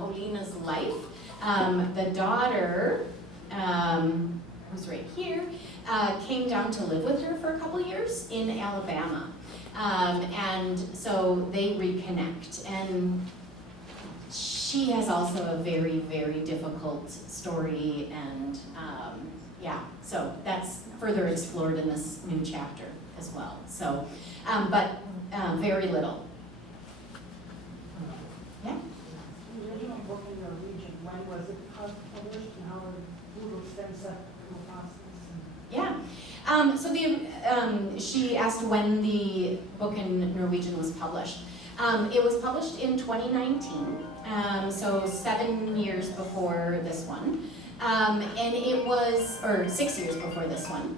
Oline's life, the daughter, who's right here, came down to live with her for a couple years in Alabama. And so they reconnect. And she has also a very, very difficult story, and so that's further explored in this new chapter as well. So, but very little. Yeah? The original book in Norwegian, when was it published, and how who stems up from the process? Yeah. So she asked when the book in Norwegian was published. It was published in 2019, so 7 years before this one. And it was, or 6 years before this one.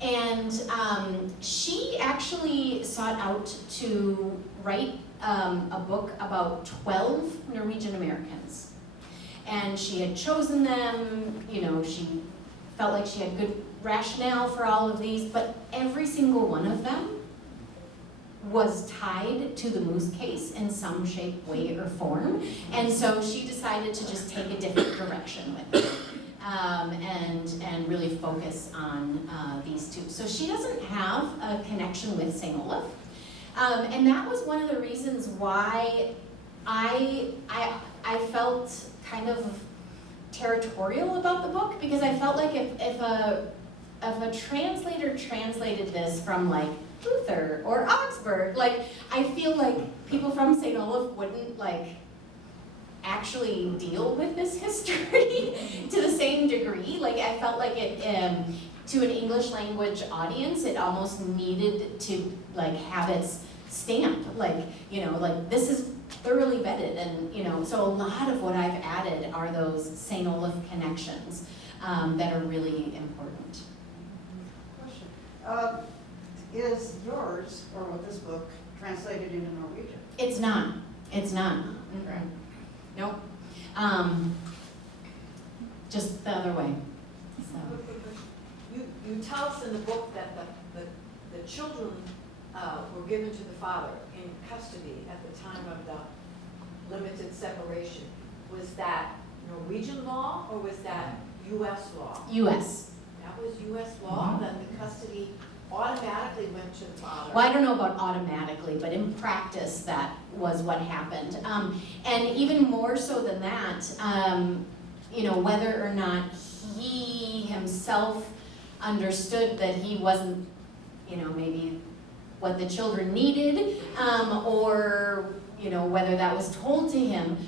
And she actually sought out to write a book about 12 Norwegian-Americans. And she had chosen them, she felt like she had good rationale for all of these, but every single one of them was tied to the Muus case in some shape, way, or form. And so she decided to just take a different direction with it. And really focus on these two. So she doesn't have a connection with St. Olaf. And that was one of the reasons why I felt kind of territorial about the book, because I felt like if a translator translated this from like Luther or Augsburg, I feel like people from St. Olaf wouldn't actually deal with this history to the same degree. I felt like it, to an English language audience, it almost needed to have its stamp, this is thoroughly vetted, and so a lot of what I've added are those St. Olaf connections that are really important. Question. Is yours, or this book, translated into Norwegian? It's not. It's not. Mm-hmm. Nope. Just the other way. So. You tell us in the book that the children were given to the father in custody at the time of the limited separation. Was that Norwegian law or was that U.S. law? U.S. That was U.S. law, that the custody automatically went to the father. Well, I don't know about automatically, but in practice, that was what happened. And even more so than that, whether or not he himself understood that he wasn't, maybe what the children needed, or, whether that was told to him.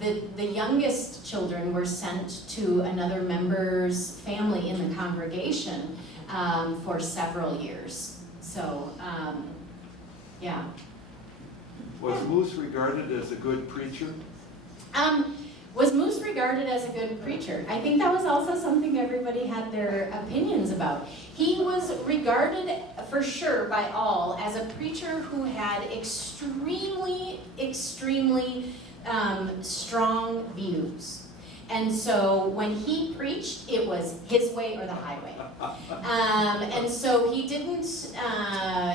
The youngest children were sent to another member's family in the congregation for several years. So, yeah. Was Muus regarded as a good preacher? Was Muus regarded as a good preacher? I think that was also something everybody had their opinions about. He was regarded, for sure, by all as a preacher who had extremely, extremely strong views. And so when he preached, it was his way or the highway. And so he didn't,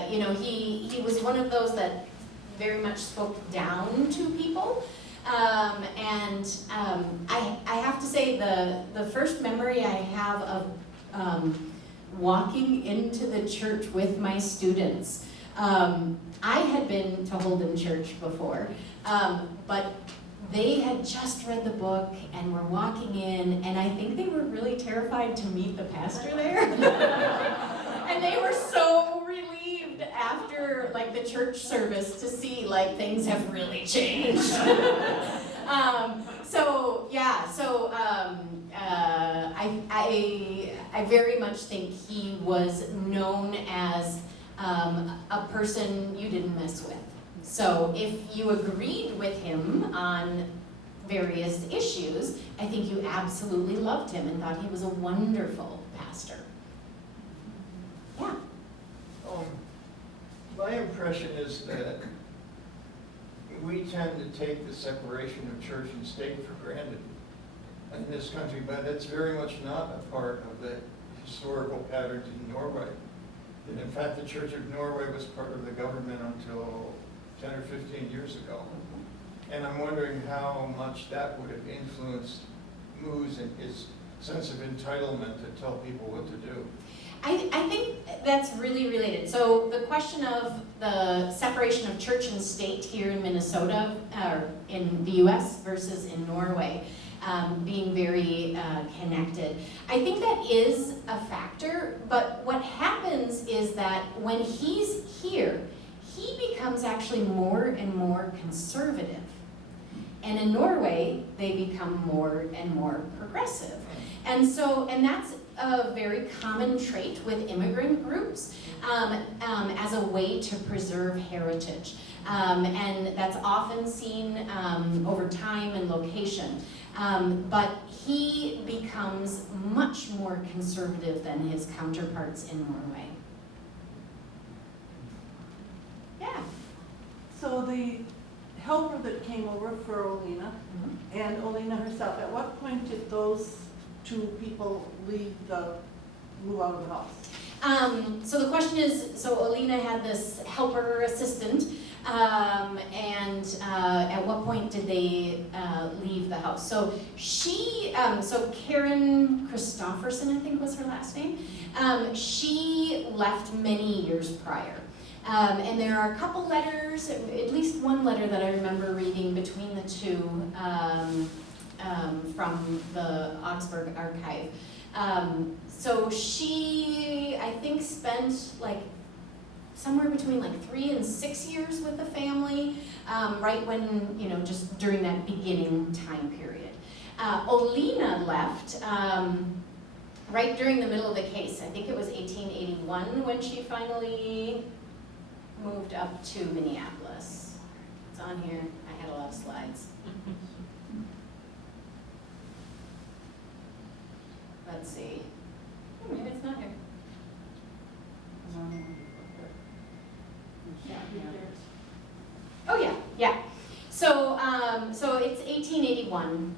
he was one of those that very much spoke down to people. I have to say the first memory I have of walking into the church with my students, I had been to Holden Church before, but they had just read the book and were walking in, and I think they were really terrified to meet the pastor there. And they were so relieved after like the church service to see like things have really changed. I very much think he was known as a person you didn't mess with. So if you agreed with him on various issues, I think you absolutely loved him and thought he was a wonderful pastor. Yeah. My impression is that we tend to take the separation of church and state for granted in this country, but it's very much not a part of the historical patterns in Norway. And in fact, the Church of Norway was part of the government until 10 or 15 years ago. And I'm wondering how much that would have influenced Muus and his sense of entitlement to tell people what to do. I think that's really related. So the question of the separation of church and state here in Minnesota, or in the US versus in Norway, being very connected. I think that is a factor, but what happens is that when he's here, he becomes actually more and more conservative. And in Norway, they become more and more progressive. And that's a very common trait with immigrant groups as a way to preserve heritage. And that's often seen over time and location. But he becomes much more conservative than his counterparts in Norway. Yeah. So the helper that came over for Olina and Olina herself, at what point did those two people move out of the house? So the question is, so Olina had this helper assistant, and at what point did they leave the house? So so Karen Christofferson, I think was her last name, she left many years prior. And there are a couple letters, at least one letter that I remember reading between the two from the Augsburg archive. So she, I think, spent like somewhere between like 3 and 6 years with the family, right when, just during that beginning time period. Olina left right during the middle of the case. I think it was 1881 when she finally moved up to Minneapolis. It's on here. I had a lot of slides. Let's see. Oh, maybe it's not here. Oh yeah. So it's 1881.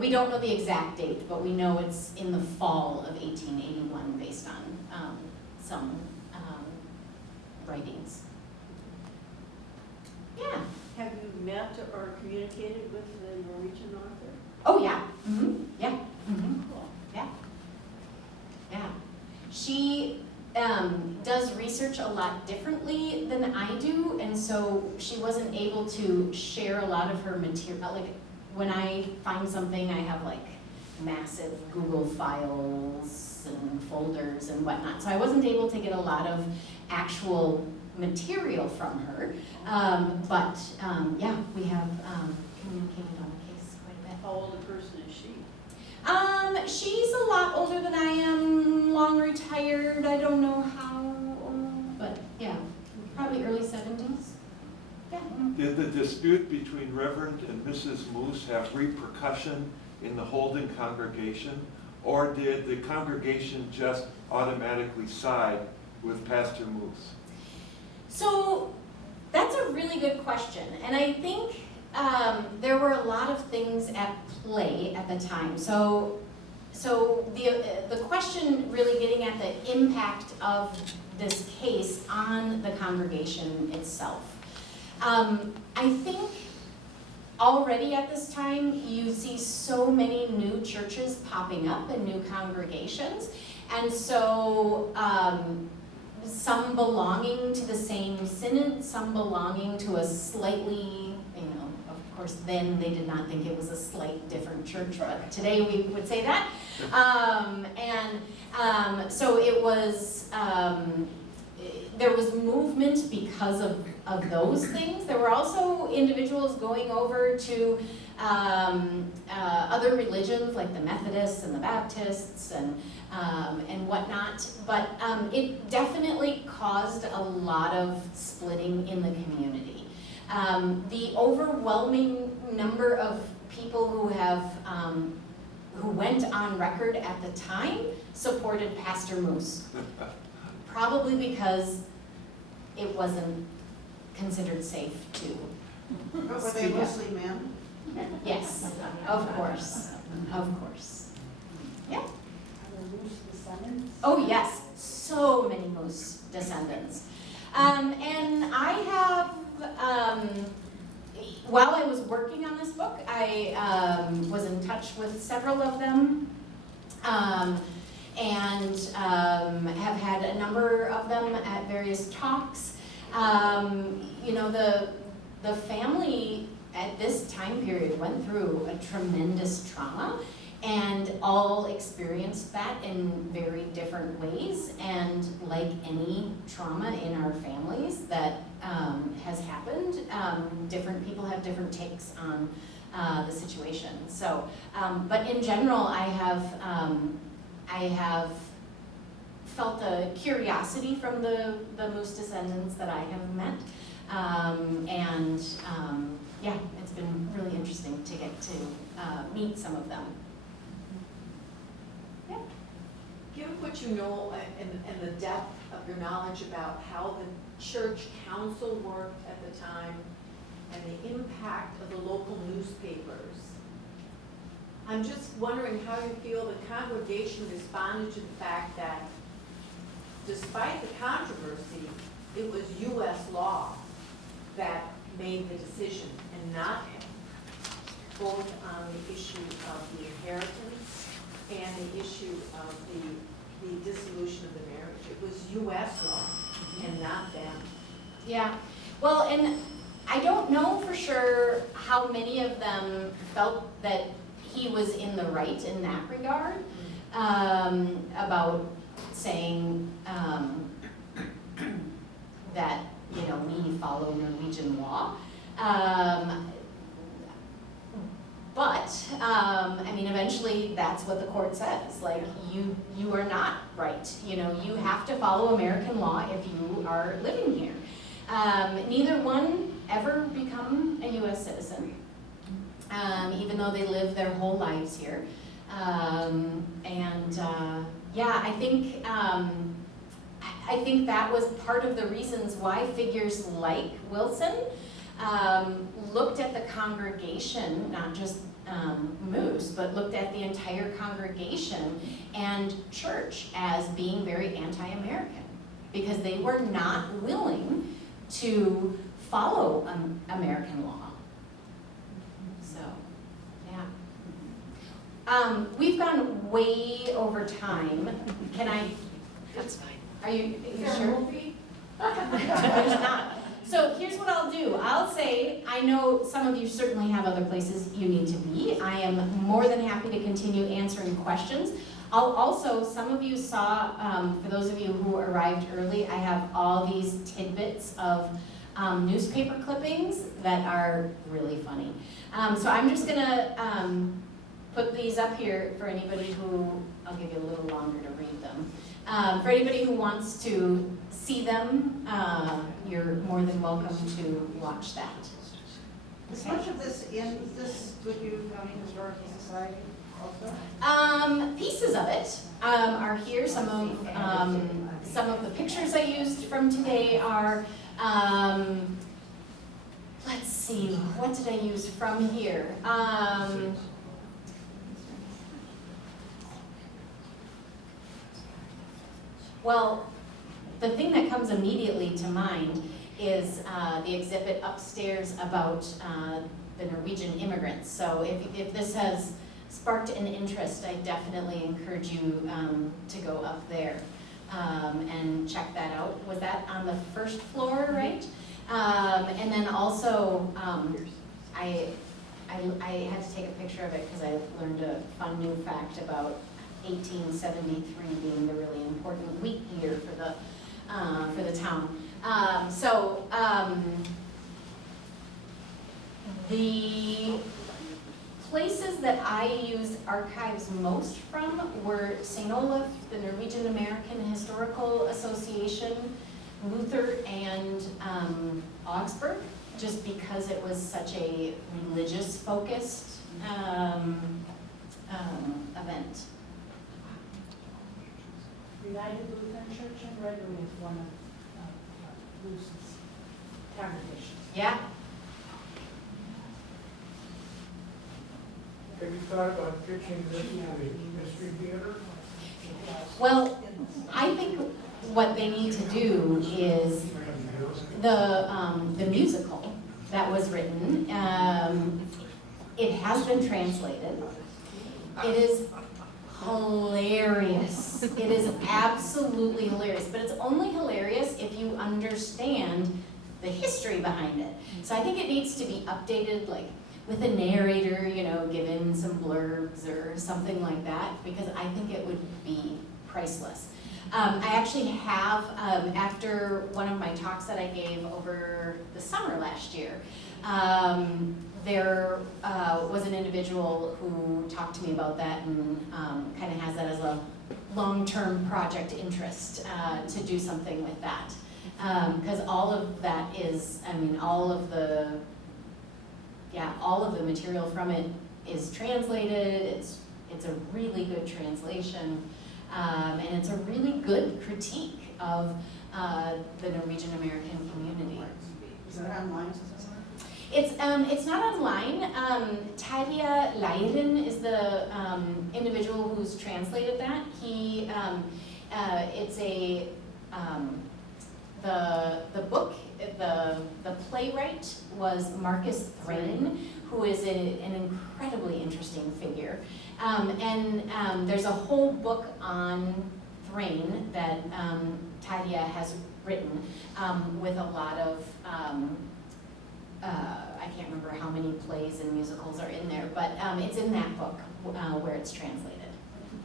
We don't know the exact date, but we know it's in the fall of 1881 based on some writings. Yeah. Have you met or communicated with the Norwegian author? Oh yeah. Mm-hmm. Yeah. Mm-hmm. Cool. Yeah. Yeah. She does research a lot differently than I do, and so she wasn't able to share a lot of her material. Like when I find something, I have like massive Google files and folders and whatnot. So I wasn't able to get a lot of actual material from her, but yeah, we have communicated on the case quite a bit. How old a person is she? She's a lot older than I am, long retired. I don't know how old, but yeah, probably early 70s. Yeah. Did the dispute between Reverend and Mrs. Muus have repercussion in the Holden congregation, or did the congregation just automatically side with Pastor Muus? So that's a really good question, and I think there were a lot of things at play at the time. So the question really getting at the impact of this case on the congregation itself. I think already at this time, you see so many new churches popping up and new congregations. And so some belonging to the same synod, some belonging to a slightly, of course then they did not think it was a slight different church, but today we would say that. So it was, there was movement because of those things. There were also individuals going over to other religions like the Methodists and the Baptists and whatnot, but it definitely caused a lot of splitting in the community. The overwhelming number of people who went on record at the time supported Pastor Muus. Probably because it wasn't considered safe to. But were they mostly men? Yes, of course, of course. Yeah. Oh yes, so many Muus descendants. And I have, while I was working on this book, I was in touch with several of them. And have had a number of them at various talks. The family at this time period went through a tremendous trauma and all experienced that in very different ways. And like any trauma in our families that has happened, different people have different takes on the situation. So, but in general, I have felt a curiosity from the Muus descendants that I have met. Yeah, it's been really interesting to get to meet some of them. Yeah. Given what you know and the depth of your knowledge about how the church council worked at the time and the impact of the local newspapers, I'm just wondering how you feel the congregation responded to the fact that despite the controversy, it was U.S. law that made the decision and not him, both on the issue of the inheritance and the issue of the dissolution of the marriage. It was U.S. law and not them. Yeah, well, and I don't know for sure how many of them felt that he was in the right in that regard, about saying that, we follow Norwegian law. Eventually that's what the court says. Like, you are not right. You have to follow American law if you are living here. Neither one ever become a U.S. citizen, even though they live their whole lives here. I think that was part of the reasons why figures like Wilson looked at the congregation, not just Muus, but looked at the entire congregation and church as being very anti-American, because they were not willing to follow American law. So, yeah. We've gone way over time. Can I? That's fine. Are you sure? There's not. So here's what I'll do. I'll say, I know some of you certainly have other places you need to be. I am more than happy to continue answering questions. I'll also, some of you saw, for those of you who arrived early, I have all these tidbits of newspaper clippings that are really funny. So I'm just gonna put these up here for anybody who, I'll give you a little longer to read them. For anybody who wants to see them, you're more than welcome to watch that. Is much of this in this Goodhue County Historical Society also? Pieces of it are here. Some of the pictures I used from today are, let's see, what did I use from here? Well, the thing that comes immediately to mind is the exhibit upstairs about the Norwegian immigrants. So if this has sparked an interest, I definitely encourage you to go up there and check that out. Was that on the first floor, right? And then also, I had to take a picture of it because I learned a fun new fact about 1873 being the really important wheat year for the town. The places that I used archives most from were St. Olaf, the Norwegian-American Historical Association, Luther, and Augsburg, just because it was such a religious-focused event. United Lutheran Church in Gregory is one of Muus's congregations. Yeah. Have you thought about pitching this to the Mystery Theater? Well, I think what they need to do is the musical that was written, it has been translated. It is hilarious. It is absolutely hilarious, but it's only hilarious if you understand the history behind it. So I think it needs to be updated, like with a narrator, you know, given some blurbs or something like that, because I think it would be priceless. I actually have, after one of my talks that I gave over the summer last year, there was an individual who talked to me about that and kind of has that as a long-term project interest to do something with that. Because all of that is, I mean, all of the material from it is translated. It's a really good translation, and it's a really good critique of the Norwegian-American community. Is it online? It's not online. Tadia Leiren is the individual who's translated that. He, it's a, the book, the playwright was Marcus Thrain, who is an incredibly interesting figure. There's a whole book on Thrain that Tadia has written with a lot of, I can't remember how many plays and musicals are in there, but it's in that book where it's translated.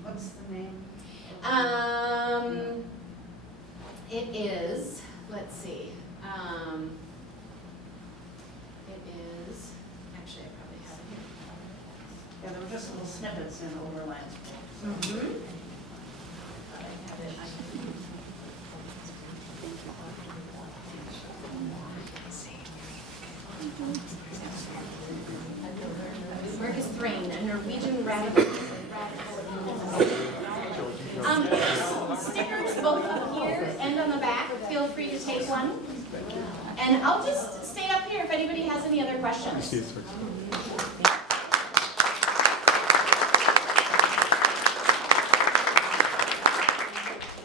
What's the name? It is, let's see, it is, actually I probably have it here. Yeah, there were just little snippets in Overland's book. Mm-hmm. Marcus Thrain, a Norwegian radical. Stickers both up here and on the back. Feel free to take one. And I'll just stay up here if anybody has any other questions.